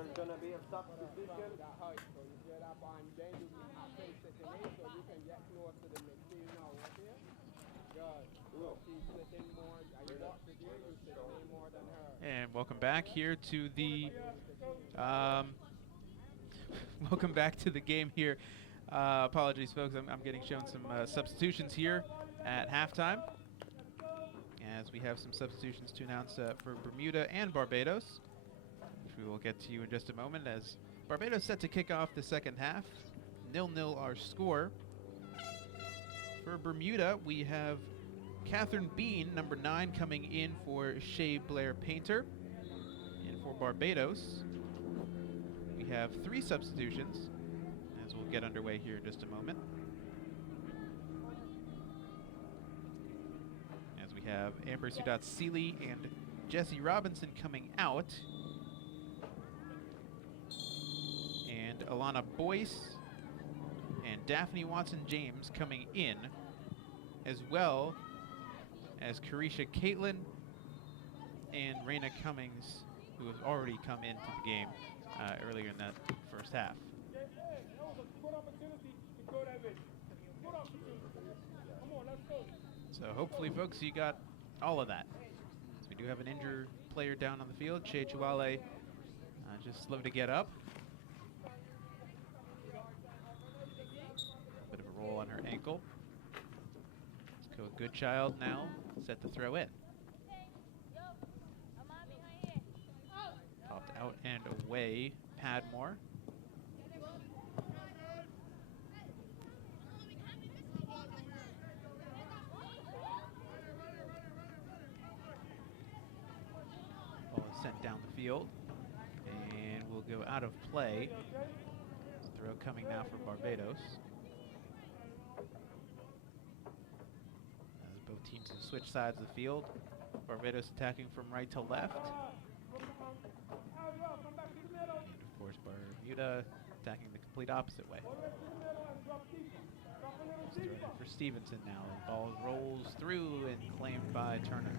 there's gonna be a substitution. That height, so you get up and then you can face it in so you can get close to the midfield now, okay? Good. So she's sitting more, you walk to there, you sit way more than her. And welcome back here to the welcome back to the game here. Apologies, folks. I'm getting shown some substitutions here at halftime, as we have some substitutions to announce for Bermuda and Barbados, which we will get to you in just a moment. As Barbados set to kick off the second half, 0-0 our score. For Bermuda, we have Catherine Bean, number 9, coming in for Shea Blair Painter. And for Barbados, we have 3 substitutions, as we'll get underway here in just a moment. As we have Amber Sudat Seeley and Jessie Robinson coming out. And Alana Boyce and Daphne Watson-James coming in, as well as Carisha Caitlin and Raina Cummings, who have already come into the game earlier in that first half. So hopefully, folks, you got all of that. So we do have an injured player down on the field. Shea Chuale just slow to get up. Bit of a roll on her ankle. Let's go Goodchild now, set to throw in. Popped out and away, Padmore. Ball is sent down the field and will go out of play. Throw coming now for Barbados. As both teams have switched sides of the field. Barbados attacking from right to left. And of course, Bermuda attacking the complete opposite way. For Stevenson now. The ball rolls through and claimed by Turner.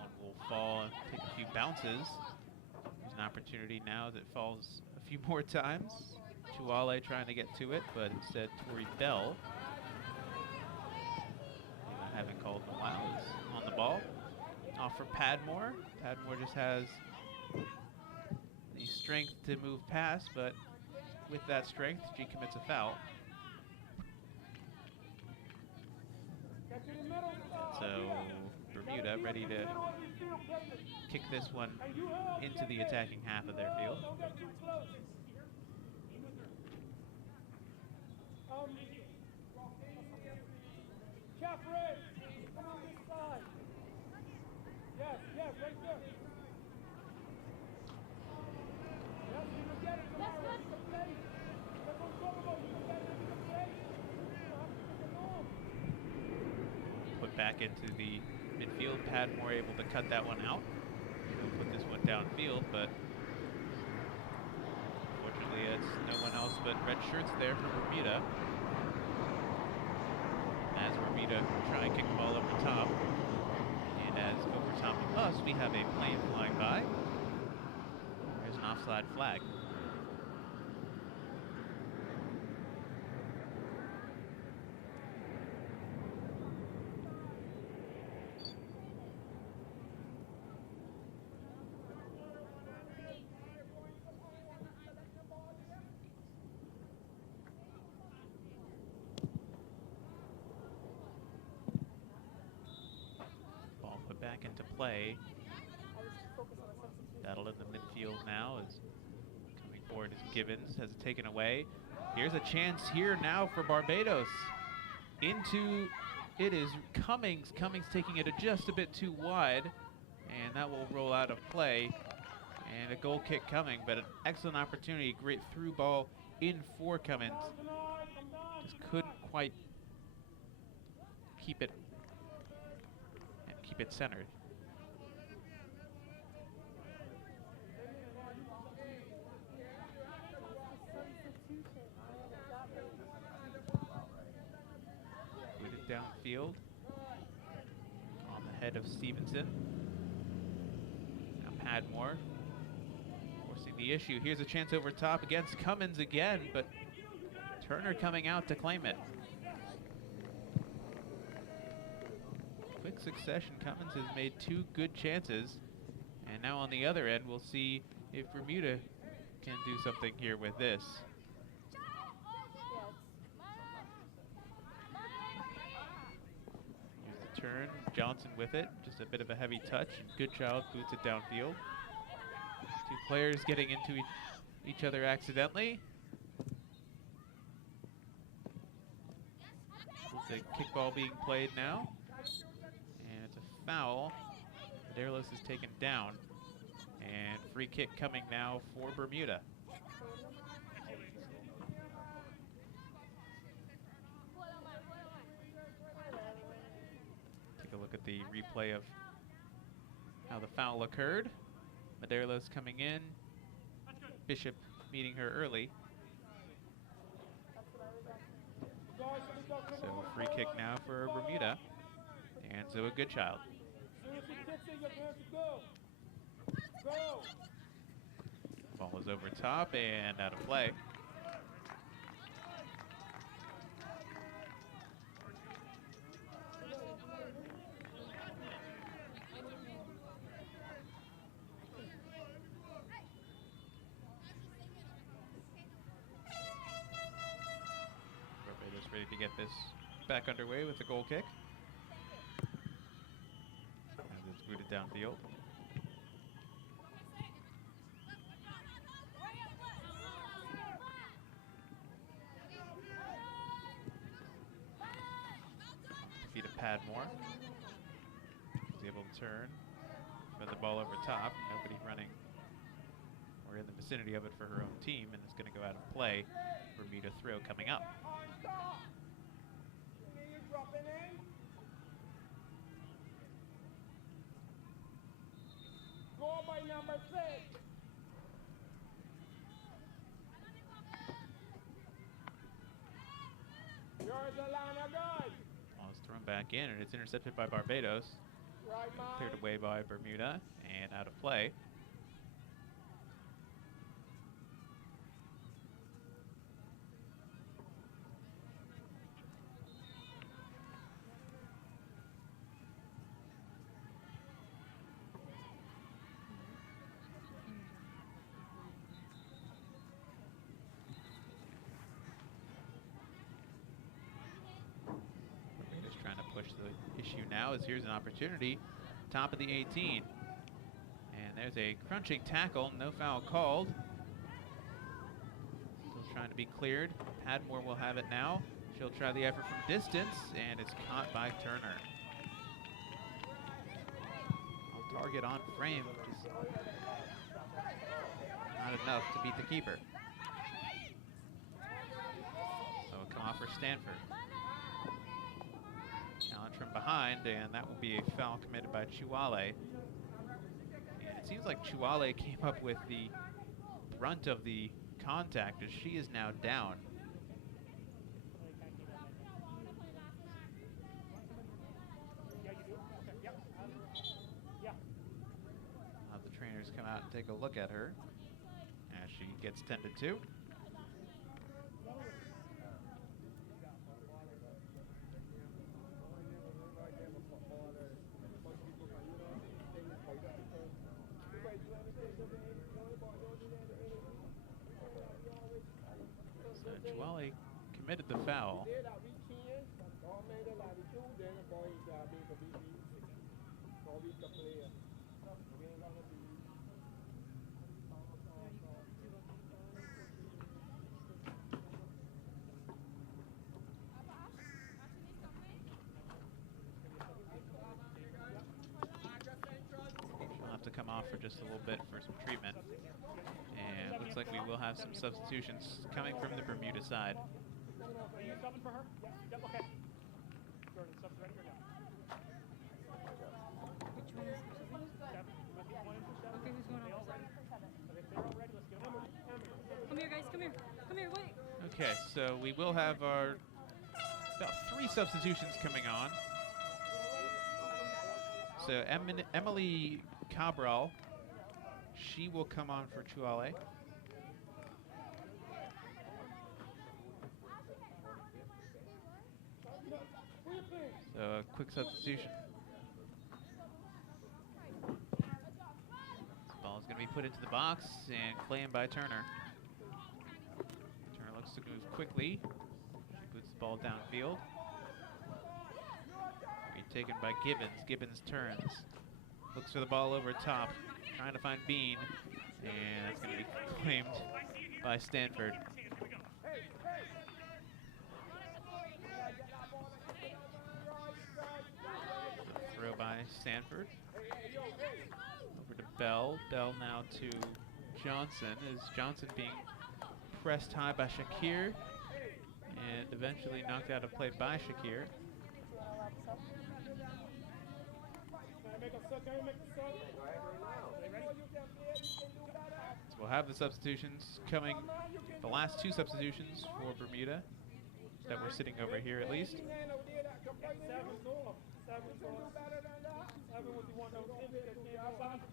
One will fall and take a few bounces. There's an opportunity now that falls a few more times. Chuale trying to get to it, but instead Tori Bell, I haven't called in a while, is on the ball. Off for Padmore. Padmore just has the strength to move past, but with that strength, she commits a foul. So Bermuda ready to kick this one into the attacking half of their field. Come on this side. Yes, right there. Yes, you can get it tomorrow. You can play. That's what I'm talking about. You can get it. You can play. You have to take it on. Put back into the midfield. Padmore able to cut that one out. He'll put this one downfield, but unfortunately it's no one else but red shirts there for Bermuda. As Bermuda try and kick the ball over the top. And as over top of us, we have a plane flying by. There's an offside flag. Back into play. Battle in the midfield now is coming forward as Gibbons has it taken away. Here's a chance here now for Barbados. Into it is Cummings. Cummings taking it just a bit too wide, and that will roll out of play. And a goal kick coming, but an excellent opportunity. Great through ball in for Cummings. Just couldn't quite keep it centered. With it downfield. ahead of Stevenson. Now Padmore forcing the issue. Here's a chance over top against Cummins again, but Turner coming out to claim it. Quick succession, Cummins has made 2 good chances. And now on the other end, we'll see if Bermuda can do something here with this. Here's the turn, Johnson with it. Just a bit of a heavy touch, and Goodchild boots it downfield. 2 players getting into each other accidentally. It's a kickball being played now. And it's a foul. Medeiros is taken down. And free kick coming now for Bermuda. Take a look at the replay of how the foul occurred. Medeiros coming in. Bishop meeting her early. So free kick now for Bermuda. And so a Goodchild. Ball is over top and out of play. Barbados ready to get this back underway with the goal kick. As it's booted downfield. Feet of Padmore. He's able to turn. Put the ball over top. Nobody running or in the vicinity of it for her own team, and it's going to go out of play. Bermuda throw coming up. Go by number 6. Yours Alana good. Ball is thrown back in, and it's intercepted by Barbados. Right, Cleared away by Bermuda and out of play. The issue now is here's an opportunity, top of the 18. And there's a crunching tackle, no foul called. Still trying to be cleared. Padmore will have it now. She'll try the effort from distance, and it's caught by Turner. On target, on frame, just not enough to beat the keeper. So it'll come off for Stanford. Challenge from behind, and that will be a foul committed by Chiwale. And it seems like Chiwale came up with the brunt of the contact as she is now down. Have the trainers come out and take a look at her as she gets tended to. Chiwale committed the foul. She'll have to come off for just a little bit for some treatment. And looks like we will have some substitutions coming from the Bermuda side. Are you subbing for her? Yep, okay. Jordan, subs ready or no? Which one is Seven. Must be one in for seven. Okay, who's going They on all for ready? seven? Okay, if they're all ready, let's get them on. Come here, guys. Come here. Come here. Wait. Okay, so we will have our about 3 substitutions coming on. So Emily Cabral, she will come on for Chuale. So a quick substitution. This ball is going to be put into the box and claimed by Turner. Turner looks to move quickly. She puts the ball downfield. Taken by Gibbons. Gibbons turns. Looks for the ball over top. Trying to find Bean. And it's going to be claimed by Stanford. Throw by Stanford. Over to Bell. Bell now to Johnson. Is Johnson being pressed high by Shakir. And eventually knocked out of play by Shakir. So we'll have the substitutions coming, the last two substitutions for Bermuda that we're sitting over here at least.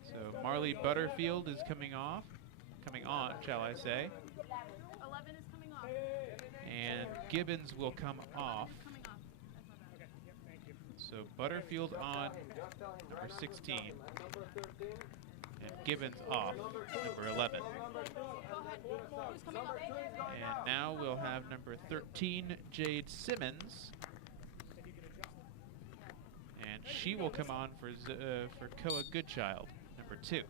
So Marley Butterfield is coming on, shall I say. 11 is coming off. And Gibbons will come off. So Butterfield on, number 16, and Gibbons off, number 11. And now we'll have number 13, Jade Simmons, and she will come on for Koa Goodchild, number 2.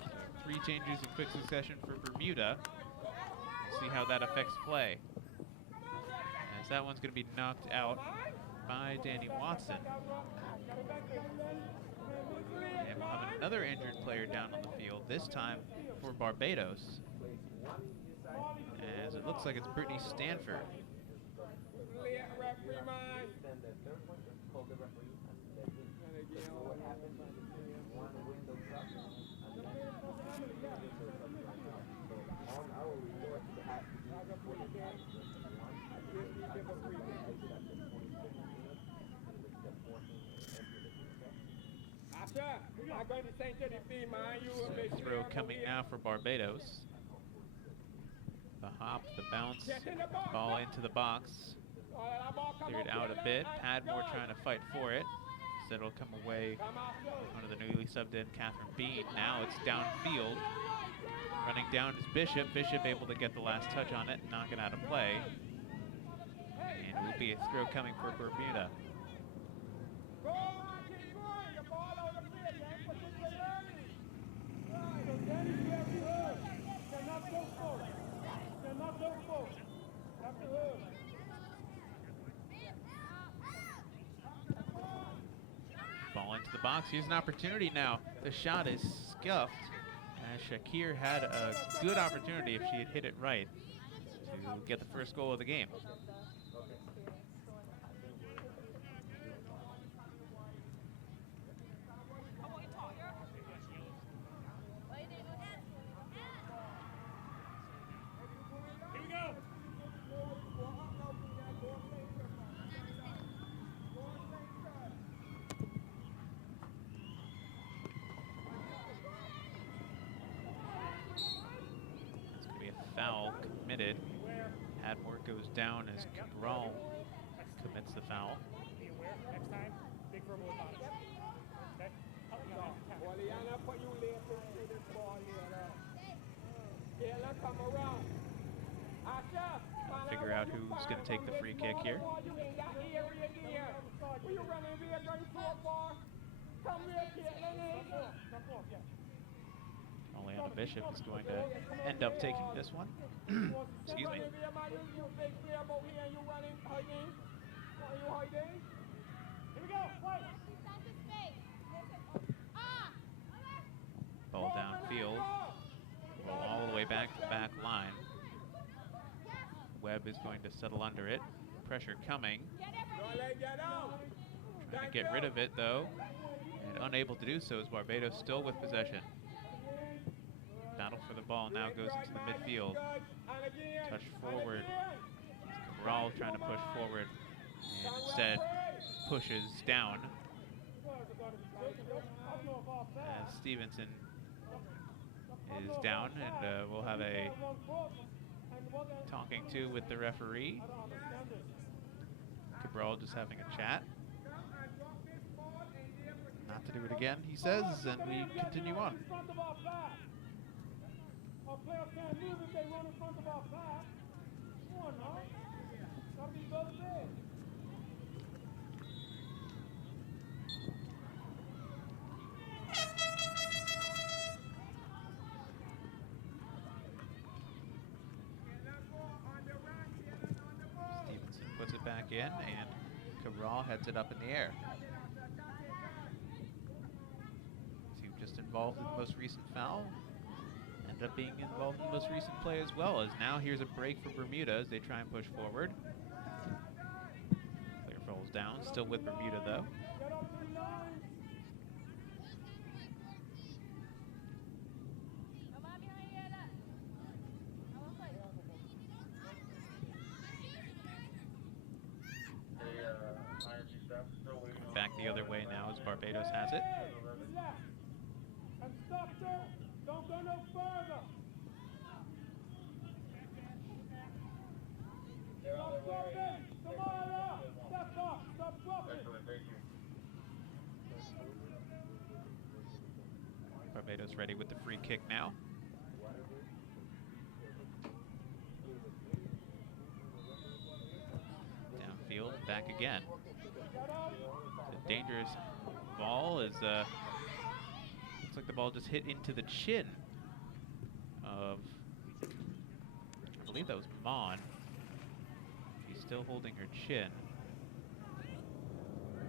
So 3 changes in quick succession for Bermuda. See how that affects play. That one's going to be knocked out by Danny Watson. And we'll have another injured player down on the field, this time for Barbados. As it looks like it's Brittany Stanford. Throw coming now for Barbados. The hop, the bounce, ball into the box. Cleared out a bit. Padmore trying to fight for it. Instead it'll come away one of the newly subbed in, Catherine Bean. Now it's downfield. Running down is Bishop. Bishop able to get the last touch on it, knock it out of play. And it will be a throw coming for Bermuda. Ball into the box. Here's an opportunity now. The shot is scuffed. As Shakir had a good opportunity if she had hit it right to get the first goal of the game. Foul committed. Padmore goes down as Cabral commits the foul. Be aware, next time, big verbal about it. Okay? Help me out. Figure out who's going to take the free kick here. Oleana Bishop is going to end up taking this one. Excuse me. Ball downfield. Roll all the way back to the back line. Webb is going to settle under it. Pressure coming. Trying to get rid of it though. And unable to do so is Barbados, still with possession. Battle for the ball now goes into the midfield. Touch forward. Cabral trying to push forward. And instead, pushes down as Stevenson is down, and we'll have a talking to with the referee. Cabral just having a chat. Not to do it again, he says, and we continue on. Our players can't move if they run in front of our back. Come on now. Gotta be both ways. Stevenson puts it back in, and Cabral heads it up in the air. He was just involved in the most recent foul. Ended up being involved in the most recent play as well, as now here's a break for Bermuda as they try and push forward. Player falls down, still with Bermuda though. Back the other way now as Barbados has it. And stop there. Don't go no further. Stop dropping. Tomorrow. Step up. Stop dropping. Barbados ready with the free kick now. Downfield, back again. It's a dangerous ball as looks like the ball just hit into the chin of, I believe that was Mon. She's still holding her chin.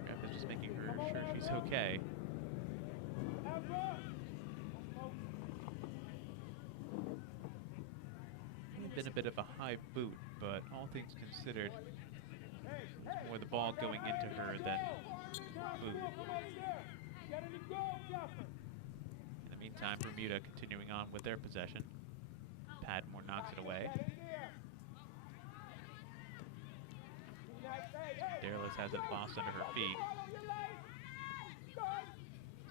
Ref is just making sure she's okay. Been a bit of a high boot, but all things considered, it's more the ball going into her than boot. In the meantime, Bermuda continuing on with their possession. Padmore knocks it away. Darlis has it lost under her feet.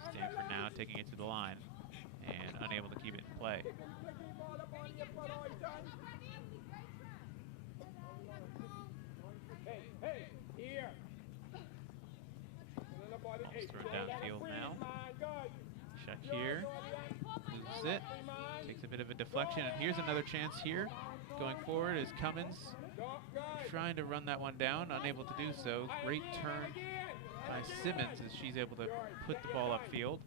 Stanford now taking it to the line and unable to keep it in play. Ball's thrown downfield now. Shakir loses it. Takes a bit of a deflection, and here's another chance here. Going forward is Cummins trying to run that one down, unable to do so. Great turn by Simmons as she's able to put the ball upfield.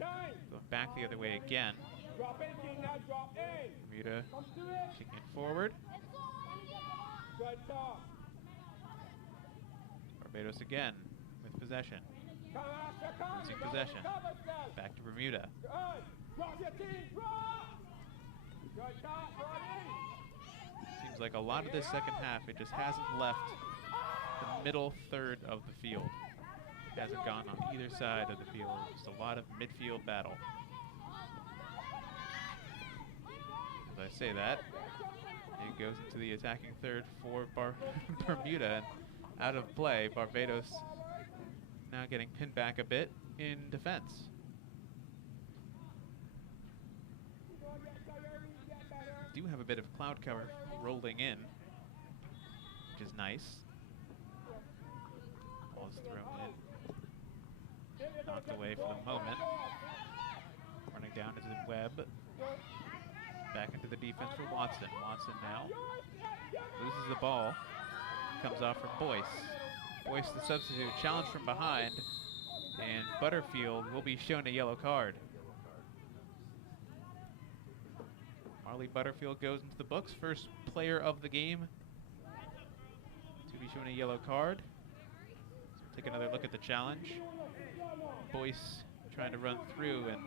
Going back the other way again. Bermuda kicking it forward. Barbados again with possession. Losing possession. Back to Bermuda. Seems like a lot of this second half, it just hasn't left the middle third of the field. It hasn't gone on either side of the field. Just a lot of midfield battle. As I say that, it goes into the attacking third for Bermuda. Out of play, Barbados now getting pinned back a bit in defense. Do have a bit of cloud cover rolling in, which is nice. Ball's thrown in. Knocked away for the moment. Running down is Webb. Back into the defense for Watson. Watson now loses the ball. Comes off from Boyce. Boyce, the substitute, challenged from behind, and Butterfield will be shown a yellow card. Marley Butterfield goes into the books, first player of the game to be shown a yellow card. So take another look at the challenge. Boyce trying to run through, and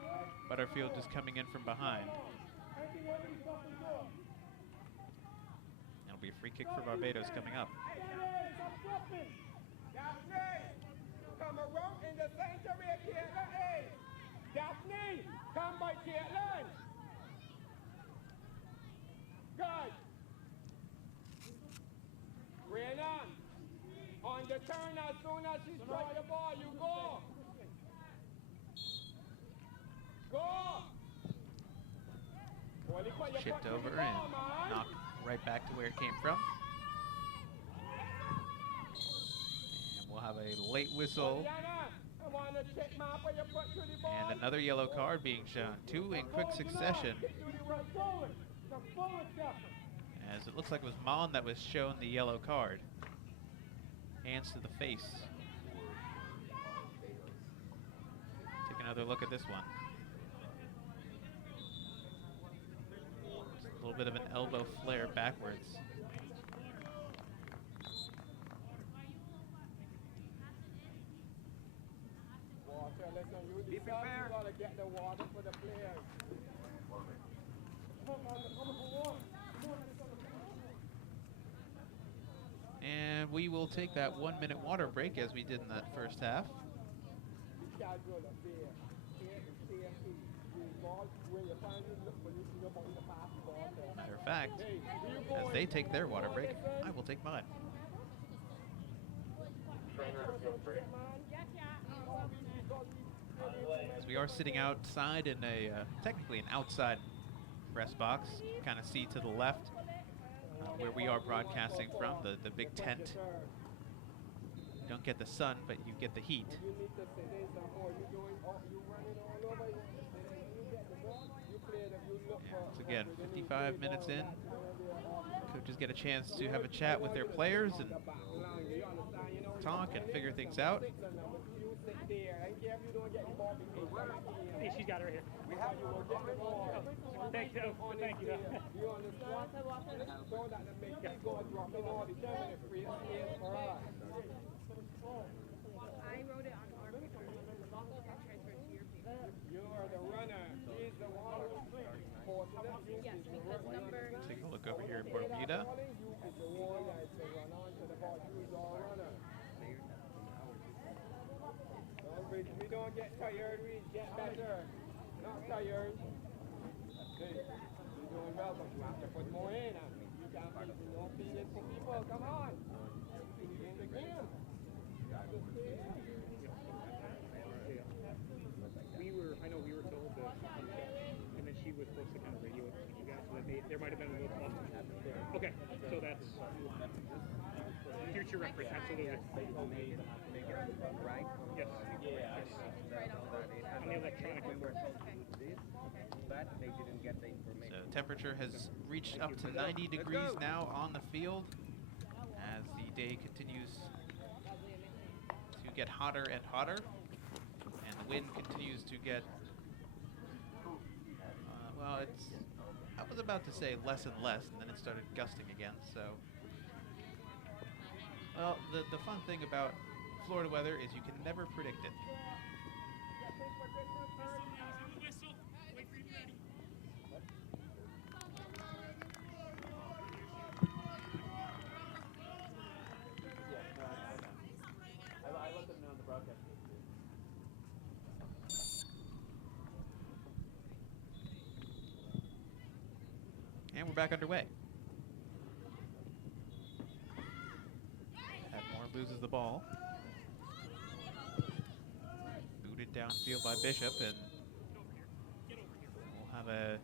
Butterfield just coming in from behind. It'll be a free kick for Barbados coming up. Come around in the center here, Caitlin. Daphne, come by Caitlin. Good. Renan, on the turn as soon as she strike the ball, you go. Go. Chipped over and knocked right back to where it came from. And we'll have a late whistle. And another yellow card being shown. 2 in quick succession. As it looks like it was Mon that was shown the yellow card. Hands to the face. Take another look at this one. A little bit of an elbow flare backwards. Be prepared. You gotta get the water for the players. And we will take that 1-minute water break as we did in that first half. Matter of fact, as they take their water break, I will take mine. As we are sitting outside in a, technically an outside press box, kind of see to the left where we are broadcasting from, the big tent. You don't get the sun, but you get the heat. And once again, 55 minutes in, coaches get a chance to have a chat with their players and talk and figure things out. Hey, she's got her here. We have you. Thank you. Thank you. I wrote it on our paper and transferred to your paper. You are the runner. He's the water. Yes, because number... Take a look over here at Bermuda. We don't get tired, we get better. Not tired. You're doing well, but you have to put more in. You can't don't feel it for people. Come on. In the game. I know we were told that, and then she was supposed to kind of radio it to you guys, so that there might have been a little loss. Okay, so that's future reference, absolutely. Right? Yes. Right on. On the electronic report. But they didn't get the information. So temperature has reached up to 90 degrees now on the field as the day continues to get hotter and hotter, and the wind continues to get, well, I was about to say less and less, and then it started gusting again, so. Well, the fun thing about Florida weather is you can never predict it. I let them know in the broadcast. And we're back underway. Atmore loses the ball. Booted downfield by Bishop, and we'll have a...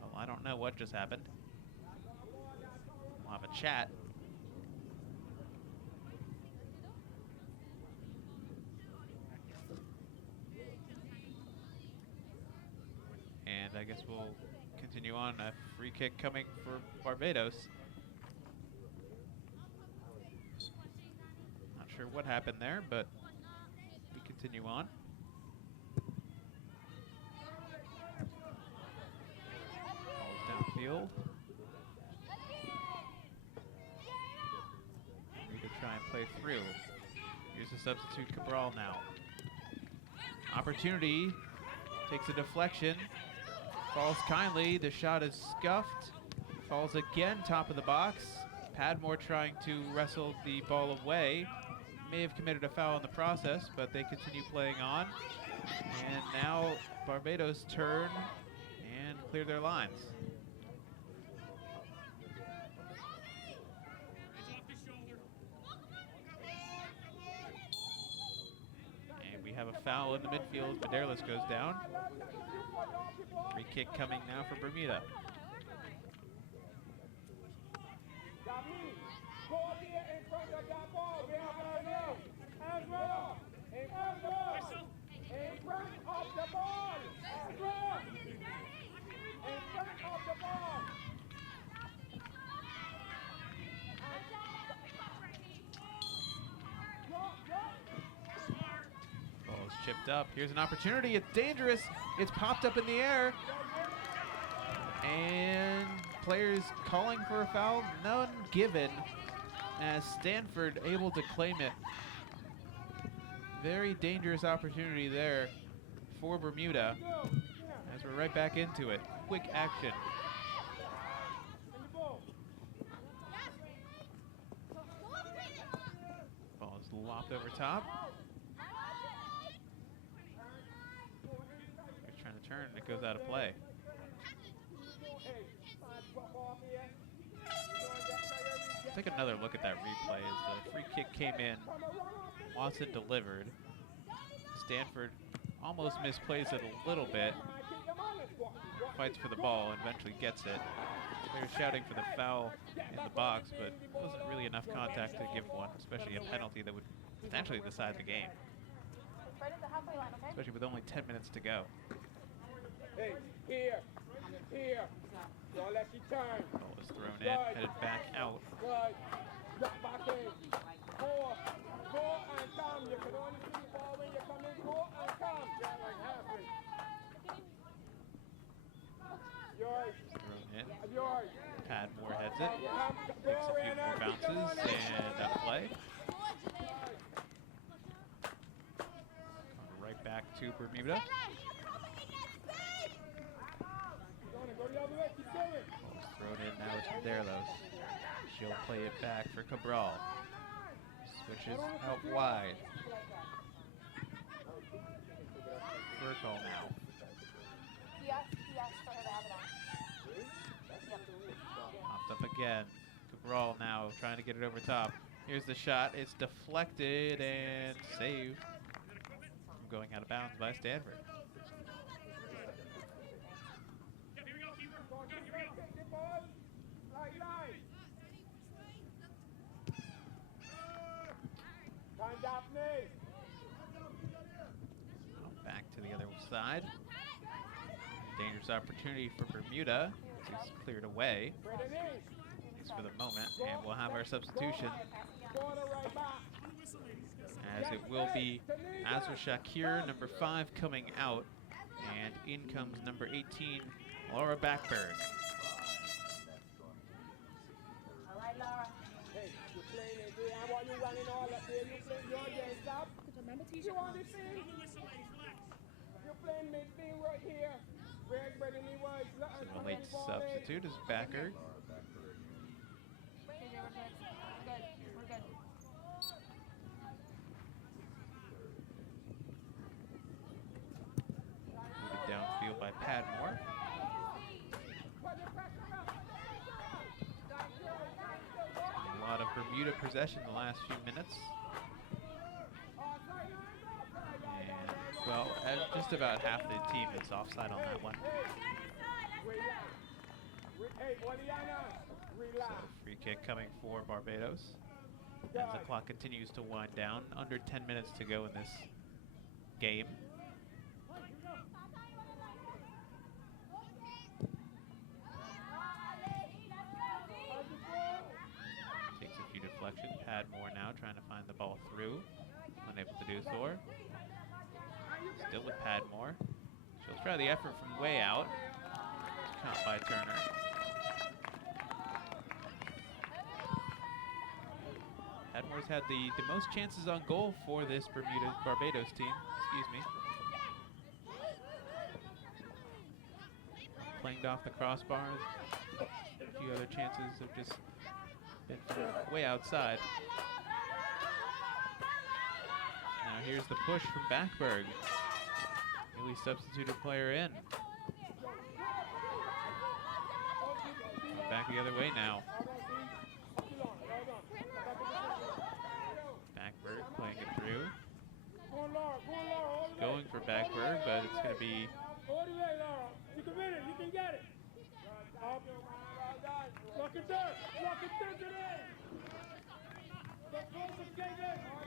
Well, I don't know what just happened. We'll have a chat. And I guess we'll continue on. A free kick coming for Barbados. Not sure what happened there, but we continue on. Ball's downfield. Need to try and play through. Here's the substitute Cabral now. Opportunity. Takes a deflection. Falls kindly. The shot is scuffed. Falls again, top of the box. Padmore trying to wrestle the ball away. May have committed a foul in the process, but they continue playing on. And now Barbados turn and clear their lines. have a foul in the midfield. Maderlis goes down. Free kick coming now for Bermuda. Ball's chipped up. Here's an opportunity. It's dangerous. It's popped up in the air. And players calling for a foul. None given, as Stanford able to claim it. Very dangerous opportunity there for Bermuda, as we're right back into it. Quick action. Ball is lopped over top. He's trying to turn, and it goes out of play. Take another look at that replay as the free kick came in. Watson delivered. Stanford almost misplays it a little bit. Fights for the ball and eventually gets it. They were shouting for the foul in the box, but it wasn't really enough contact to give one, especially a penalty that would potentially decide the game. Especially with only 10 minutes to go. Hey, here. Don't let you turn. Ball is thrown in, headed back out. Good. Drop back in. Go and come. You can only see the ball when you come in. Go and come. Yeah, like halfway. Yours. Thrown in. Yours. Padmore heads it. Takes a few more bounces and out of play. Right back to Bermuda. Ball's thrown in, now it's Maderlos. She'll play it back for Cabral. Switches out wide. Burkle now. Popped up again. Cabral now trying to get it over top. Here's the shot. It's deflected and saved from going out of bounds by Stanford. Back to the other side. Dangerous opportunity for Bermuda. It's cleared away, at least for the moment, and we'll have our substitution, as it will be Azra Shakir, number 5, coming out, and in comes number 18, Laura Backberg. So a late substitute is Backer. Moved downfield by Padmore. A lot of Bermuda possession the last few minutes. And, well, just about half the team is offside on that one. So free kick coming for Barbados as the clock continues to wind down. Under 10 minutes to go in this game. Takes a few deflections. Padmore now trying to find the ball through. Unable to do so. Still with Padmore. She'll try the effort from way out. Caught by Turner. Padmore's had the most chances on goal for this Barbados team. Excuse me. Clanged off the crossbars. A few other chances have just been from way outside. Now here's the push from Backberg. Newly substituted player in. Back the other way now. Backberg playing it through. for Backberg, but it's going to be All the way, Laura. You can win it. You can get it. Up. Lock it there. Lock it there today.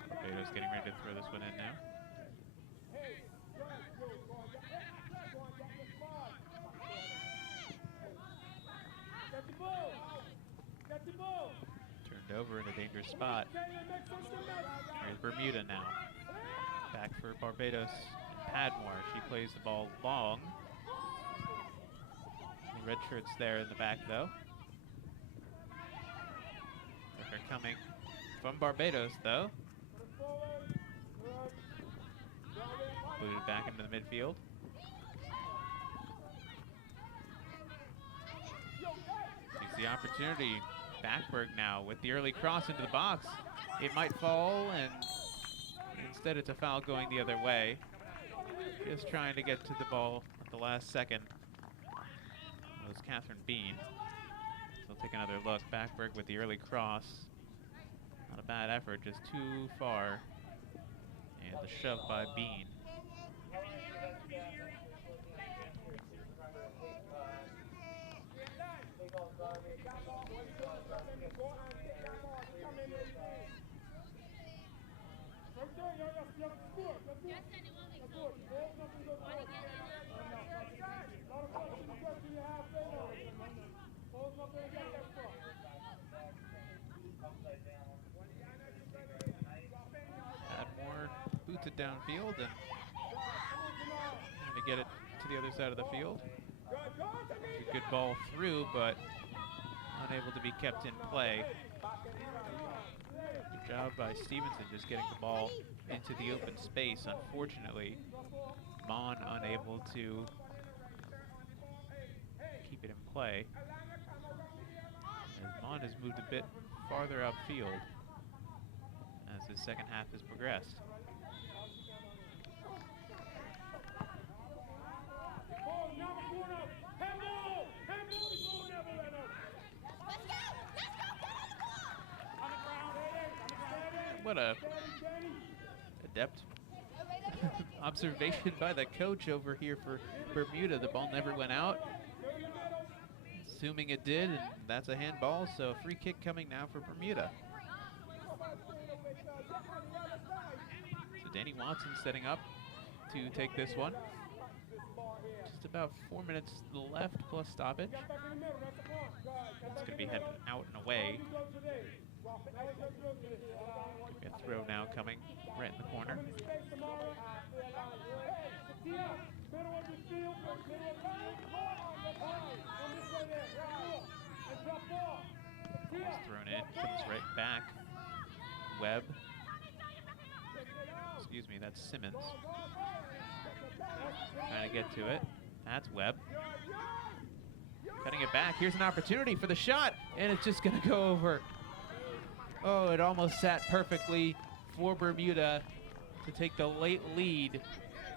Barbados getting ready to throw this one in now. Get the ball. Get the ball. Turned over in a dangerous spot. Here's Bermuda now. Back for Barbados. Padmore, she plays the ball long. The red shirt's there in the back though. Pressure coming from Barbados though. Booted back into the midfield. Takes the opportunity. Backberg now with the early cross into the box. It might fall, and instead it's a foul going the other way. Just trying to get to the ball at the last second. It was Catherine Bean. So we'll take another look. Backberg with the early cross. Not a bad effort, just too far. And the shove by Bean. Padmore boots it downfield and going to get it to the other side of the field. It's a good ball through, but unable to be kept in play. Good job by Stevenson just getting the ball into the open space. Unfortunately, Mon unable to keep it in play. As Mon has moved a bit farther upfield as the second half has progressed. What a adept observation by the coach over here for Bermuda. The ball never went out. Assuming it did, and that's a handball, so free kick coming now for Bermuda. So Danny Watson setting up to take this one. Just about 4 minutes left plus stoppage. It's going to be headed out and away. A throw now coming right in the corner. Ball's thrown in, comes right back. Webb. Excuse me, that's Simmons. Trying to get to it. That's Webb. Cutting it back. Here's an opportunity for the shot, and it's just going to go over. Oh, it almost sat perfectly for Bermuda to take the late lead,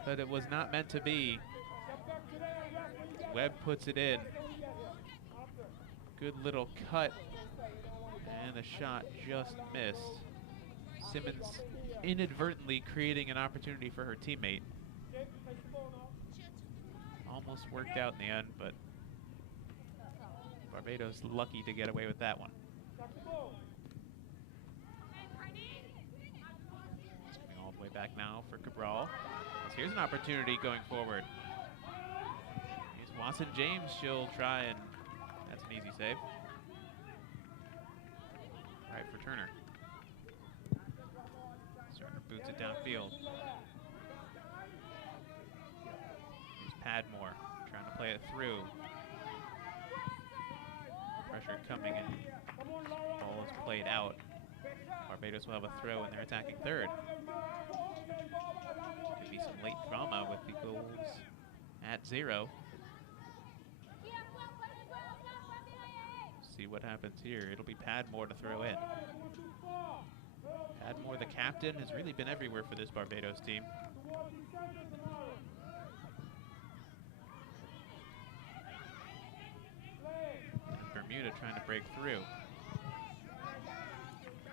but it was not meant to be. Webb puts it in. Good little cut, and the shot just missed. Simmons inadvertently creating an opportunity for her teammate. Almost worked out in the end, but Barbados lucky to get away with that one. All the way back now for Cabral. Here's an opportunity going forward. Here's Watson James. She'll try, and that's an easy save. All right for Turner. Turner boots it downfield. Here's Padmore trying to play it through. Pressure coming, and ball is played out. Barbados will have a throw in their attacking third. Could be some late drama with the goals at 0. See what happens here. It'll be Padmore to throw in. Padmore, the captain, has really been everywhere for this Barbados team. And Bermuda trying to break through.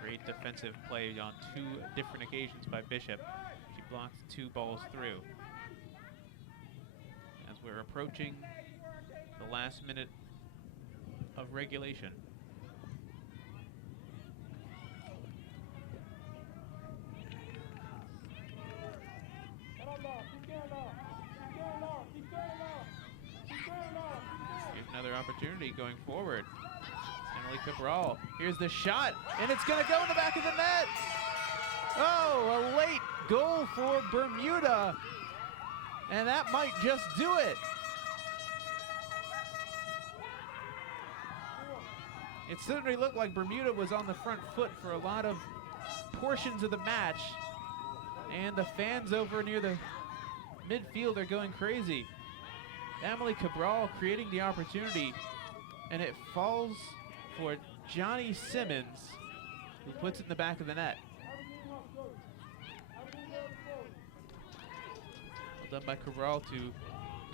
Great defensive play on 2 different occasions by Bishop. She blocked 2 balls through. we're approaching the last minute of regulation. Here's another opportunity going forward. Emily Cabral. Here's the shot, and it's going to go in the back of the net. Oh, a late goal for Bermuda, and that might just do it. It certainly looked like Bermuda was on the front foot for a lot of portions of the match, and the fans over near the midfield are going crazy. Emily Cabral creating the opportunity, and it falls for Johnny Simmons, who puts it in the back of the net. Well done by Cabral to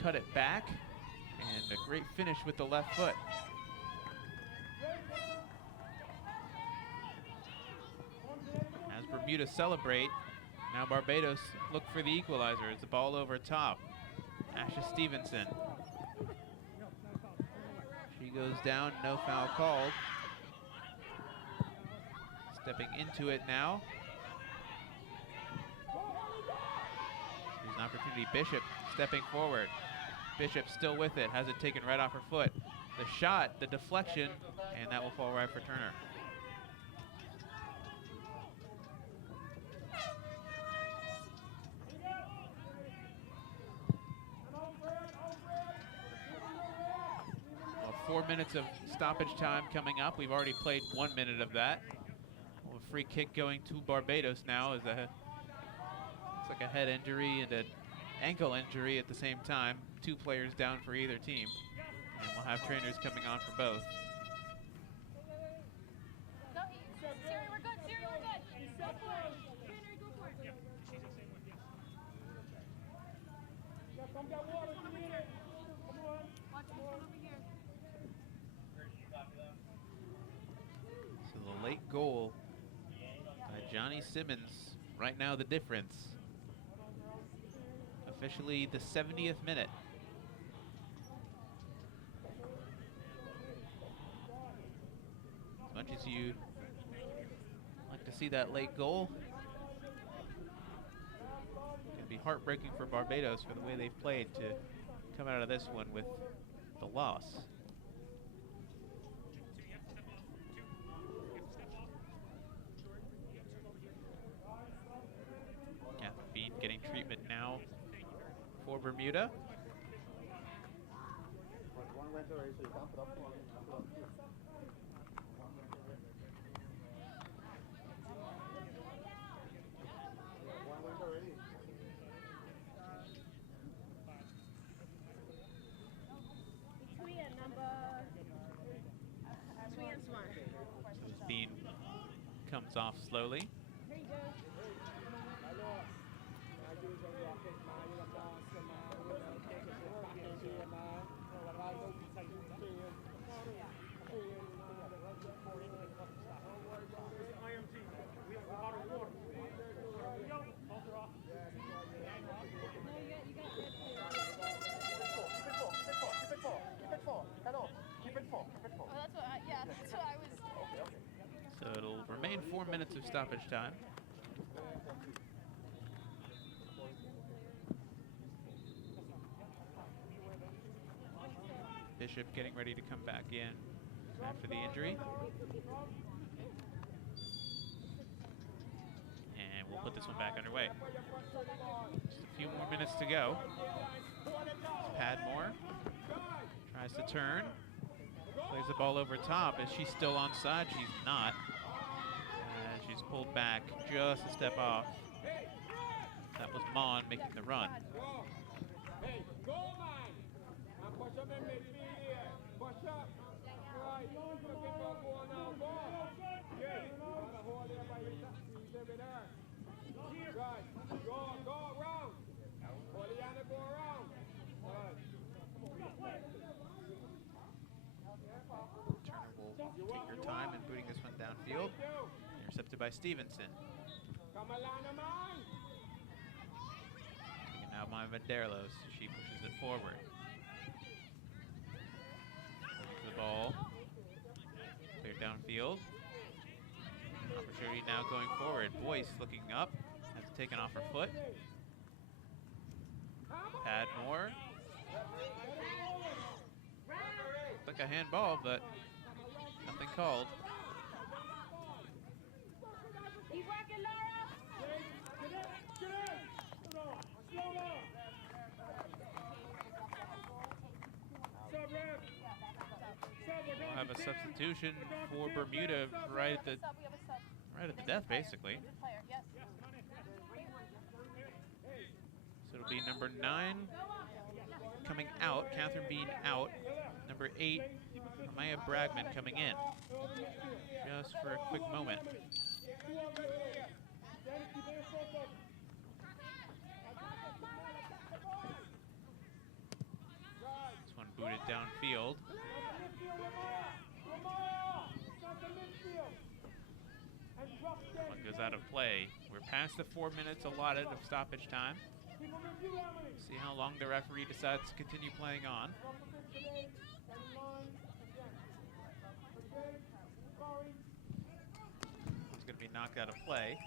cut it back, and a great finish with the left foot. As Bermuda celebrate, now Barbados look for the equalizer. It's the ball over top. Asha Stevenson. She goes down, no foul called. Stepping into it now. Here's an opportunity. Bishop stepping forward. Bishop still with it, has it taken right off her foot. The shot, the deflection, and that will fall right for Turner. Well, 4 minutes of stoppage time coming up. We've already played 1 minute of that. Well, a free kick going to Barbados now is looks like a head injury and an ankle injury at the same time. 2 players down for either team. And we'll have trainers coming on for both. Go, Siri, we're good. Siri, we're good. Go for it. Trainer, go for it. Watch this one over here. So the late goal by Johnny Simmons, right now the difference. Officially the 70th minute. As much as you like to see that late goal, it's going to be heartbreaking for Barbados for the way they've played to come out of this one with the loss. Bean getting treatment now for Bermuda. Bean comes off slowly. So it'll remain 4 minutes of stoppage time. Bishop getting ready to come back in after the injury. And we'll put this one back underway. Just a few more minutes to go. Padmore tries to turn. Plays the ball over top. Is she still onside? She's not. And she's pulled back just a step off. That was Mon making the run. Turner will take her time in booting this one downfield. Intercepted by Stevenson. And now by Vanderlos. She pushes it forward. The ball. Clear downfield. Opportunity now going forward. Boyce looking up. Has taken off her foot. Padmore. Like a handball, but nothing called. Keep working, Laura. We'll have a substitution for Bermuda right at the death, basically. So it'll be number 9 coming out, Catherine Bean out. Number 8, Maya Bragman coming in. Just for a quick moment. This one booted downfield. One goes out of play. We're past the 4 minutes allotted of stoppage time. See how long the referee decides to continue playing on. He's going to be knocked out of play.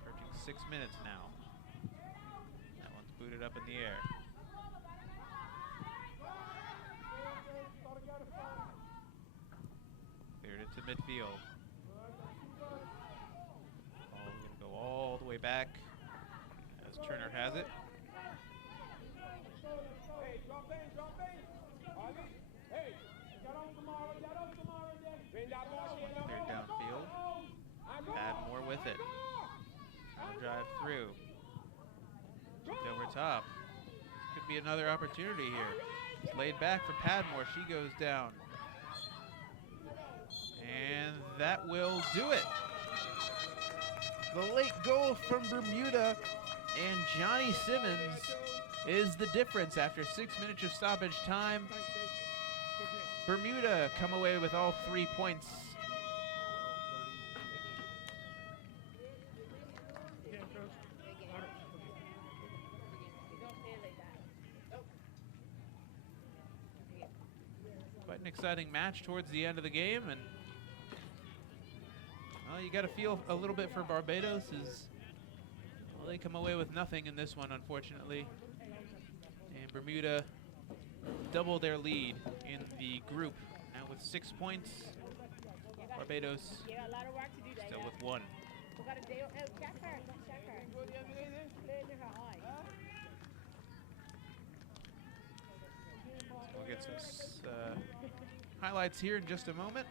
Approaching 6 minutes now. That one's booted up in the air. Cleared it to midfield. Ball's going to go all the way back as Turner has it. Cleared downfield. Padmore with it. Now drive through. Kicked over top. Could be another opportunity here. It's laid back for Padmore. She goes down. And that will do it. The late goal from Bermuda, and Johnny Simmons is the difference after 6 minutes of stoppage time. Bermuda come away with all 3 points. Quite an exciting match towards the end of the game, and well, you got to feel a little bit for Barbados as well, they come away with nothing in this one, unfortunately. And Bermuda double their lead in the group, now with 6 points. Barbados still with 1. We'll get some highlights here in just a moment.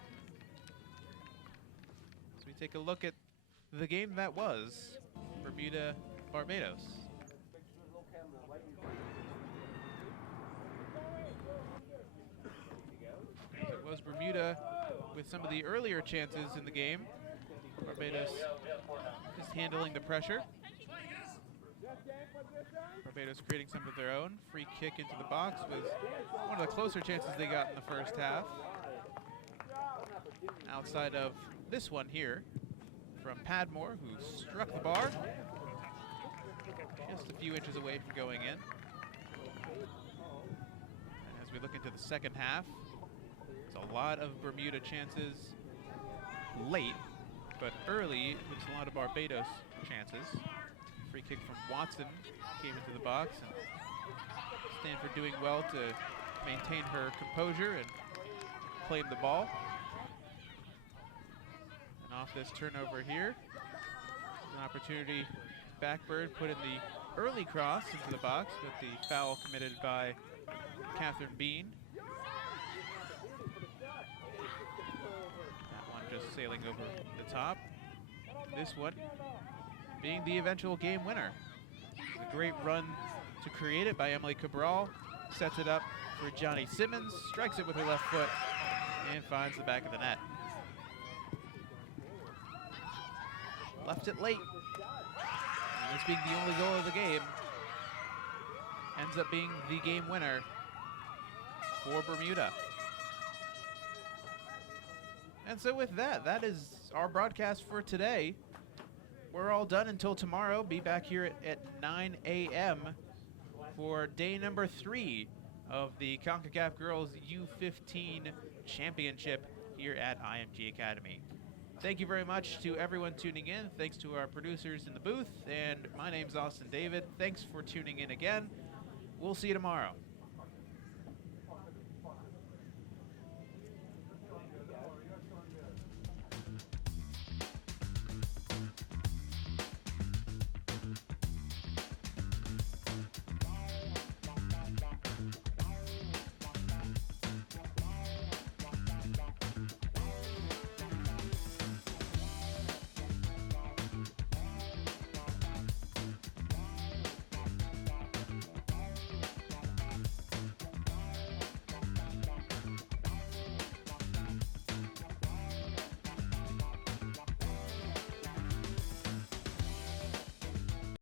As we take a look at the game that was Bermuda-Barbados. It was Bermuda with some of the earlier chances in the game. Barbados just handling the pressure. Barbados creating some of their own. Free kick into the box was one of the closer chances they got in the first half. Outside of this one here from Padmore, who struck the bar just a few inches away from going in. And as we look into the second half, it's a lot of Bermuda chances late, but early it's a lot of Barbados chances. Free kick from Watson came into the box, and Stanford doing well to maintain her composure and claim the ball. And off this turnover here, an opportunity. Backbird put in the early cross into the box with the foul committed by Catherine Bean. That one just sailing over the top. This one being the eventual game winner. A great run to create it by Emily Cabral. Sets it up for Johnny Simmons, strikes it with her left foot, and finds the back of the net. Left it late. And this being the only goal of the game, ends up being the game winner for Bermuda. And so with that, that is our broadcast for today. we're all done until tomorrow. Be back here at 9 a.m. for day number 3 of the Concacaf Girls U15 Championship here at IMG Academy. Thank you very much to everyone tuning in. Thanks to our producers in the booth. And my name's Austin David. Thanks for tuning in again. We'll see you tomorrow.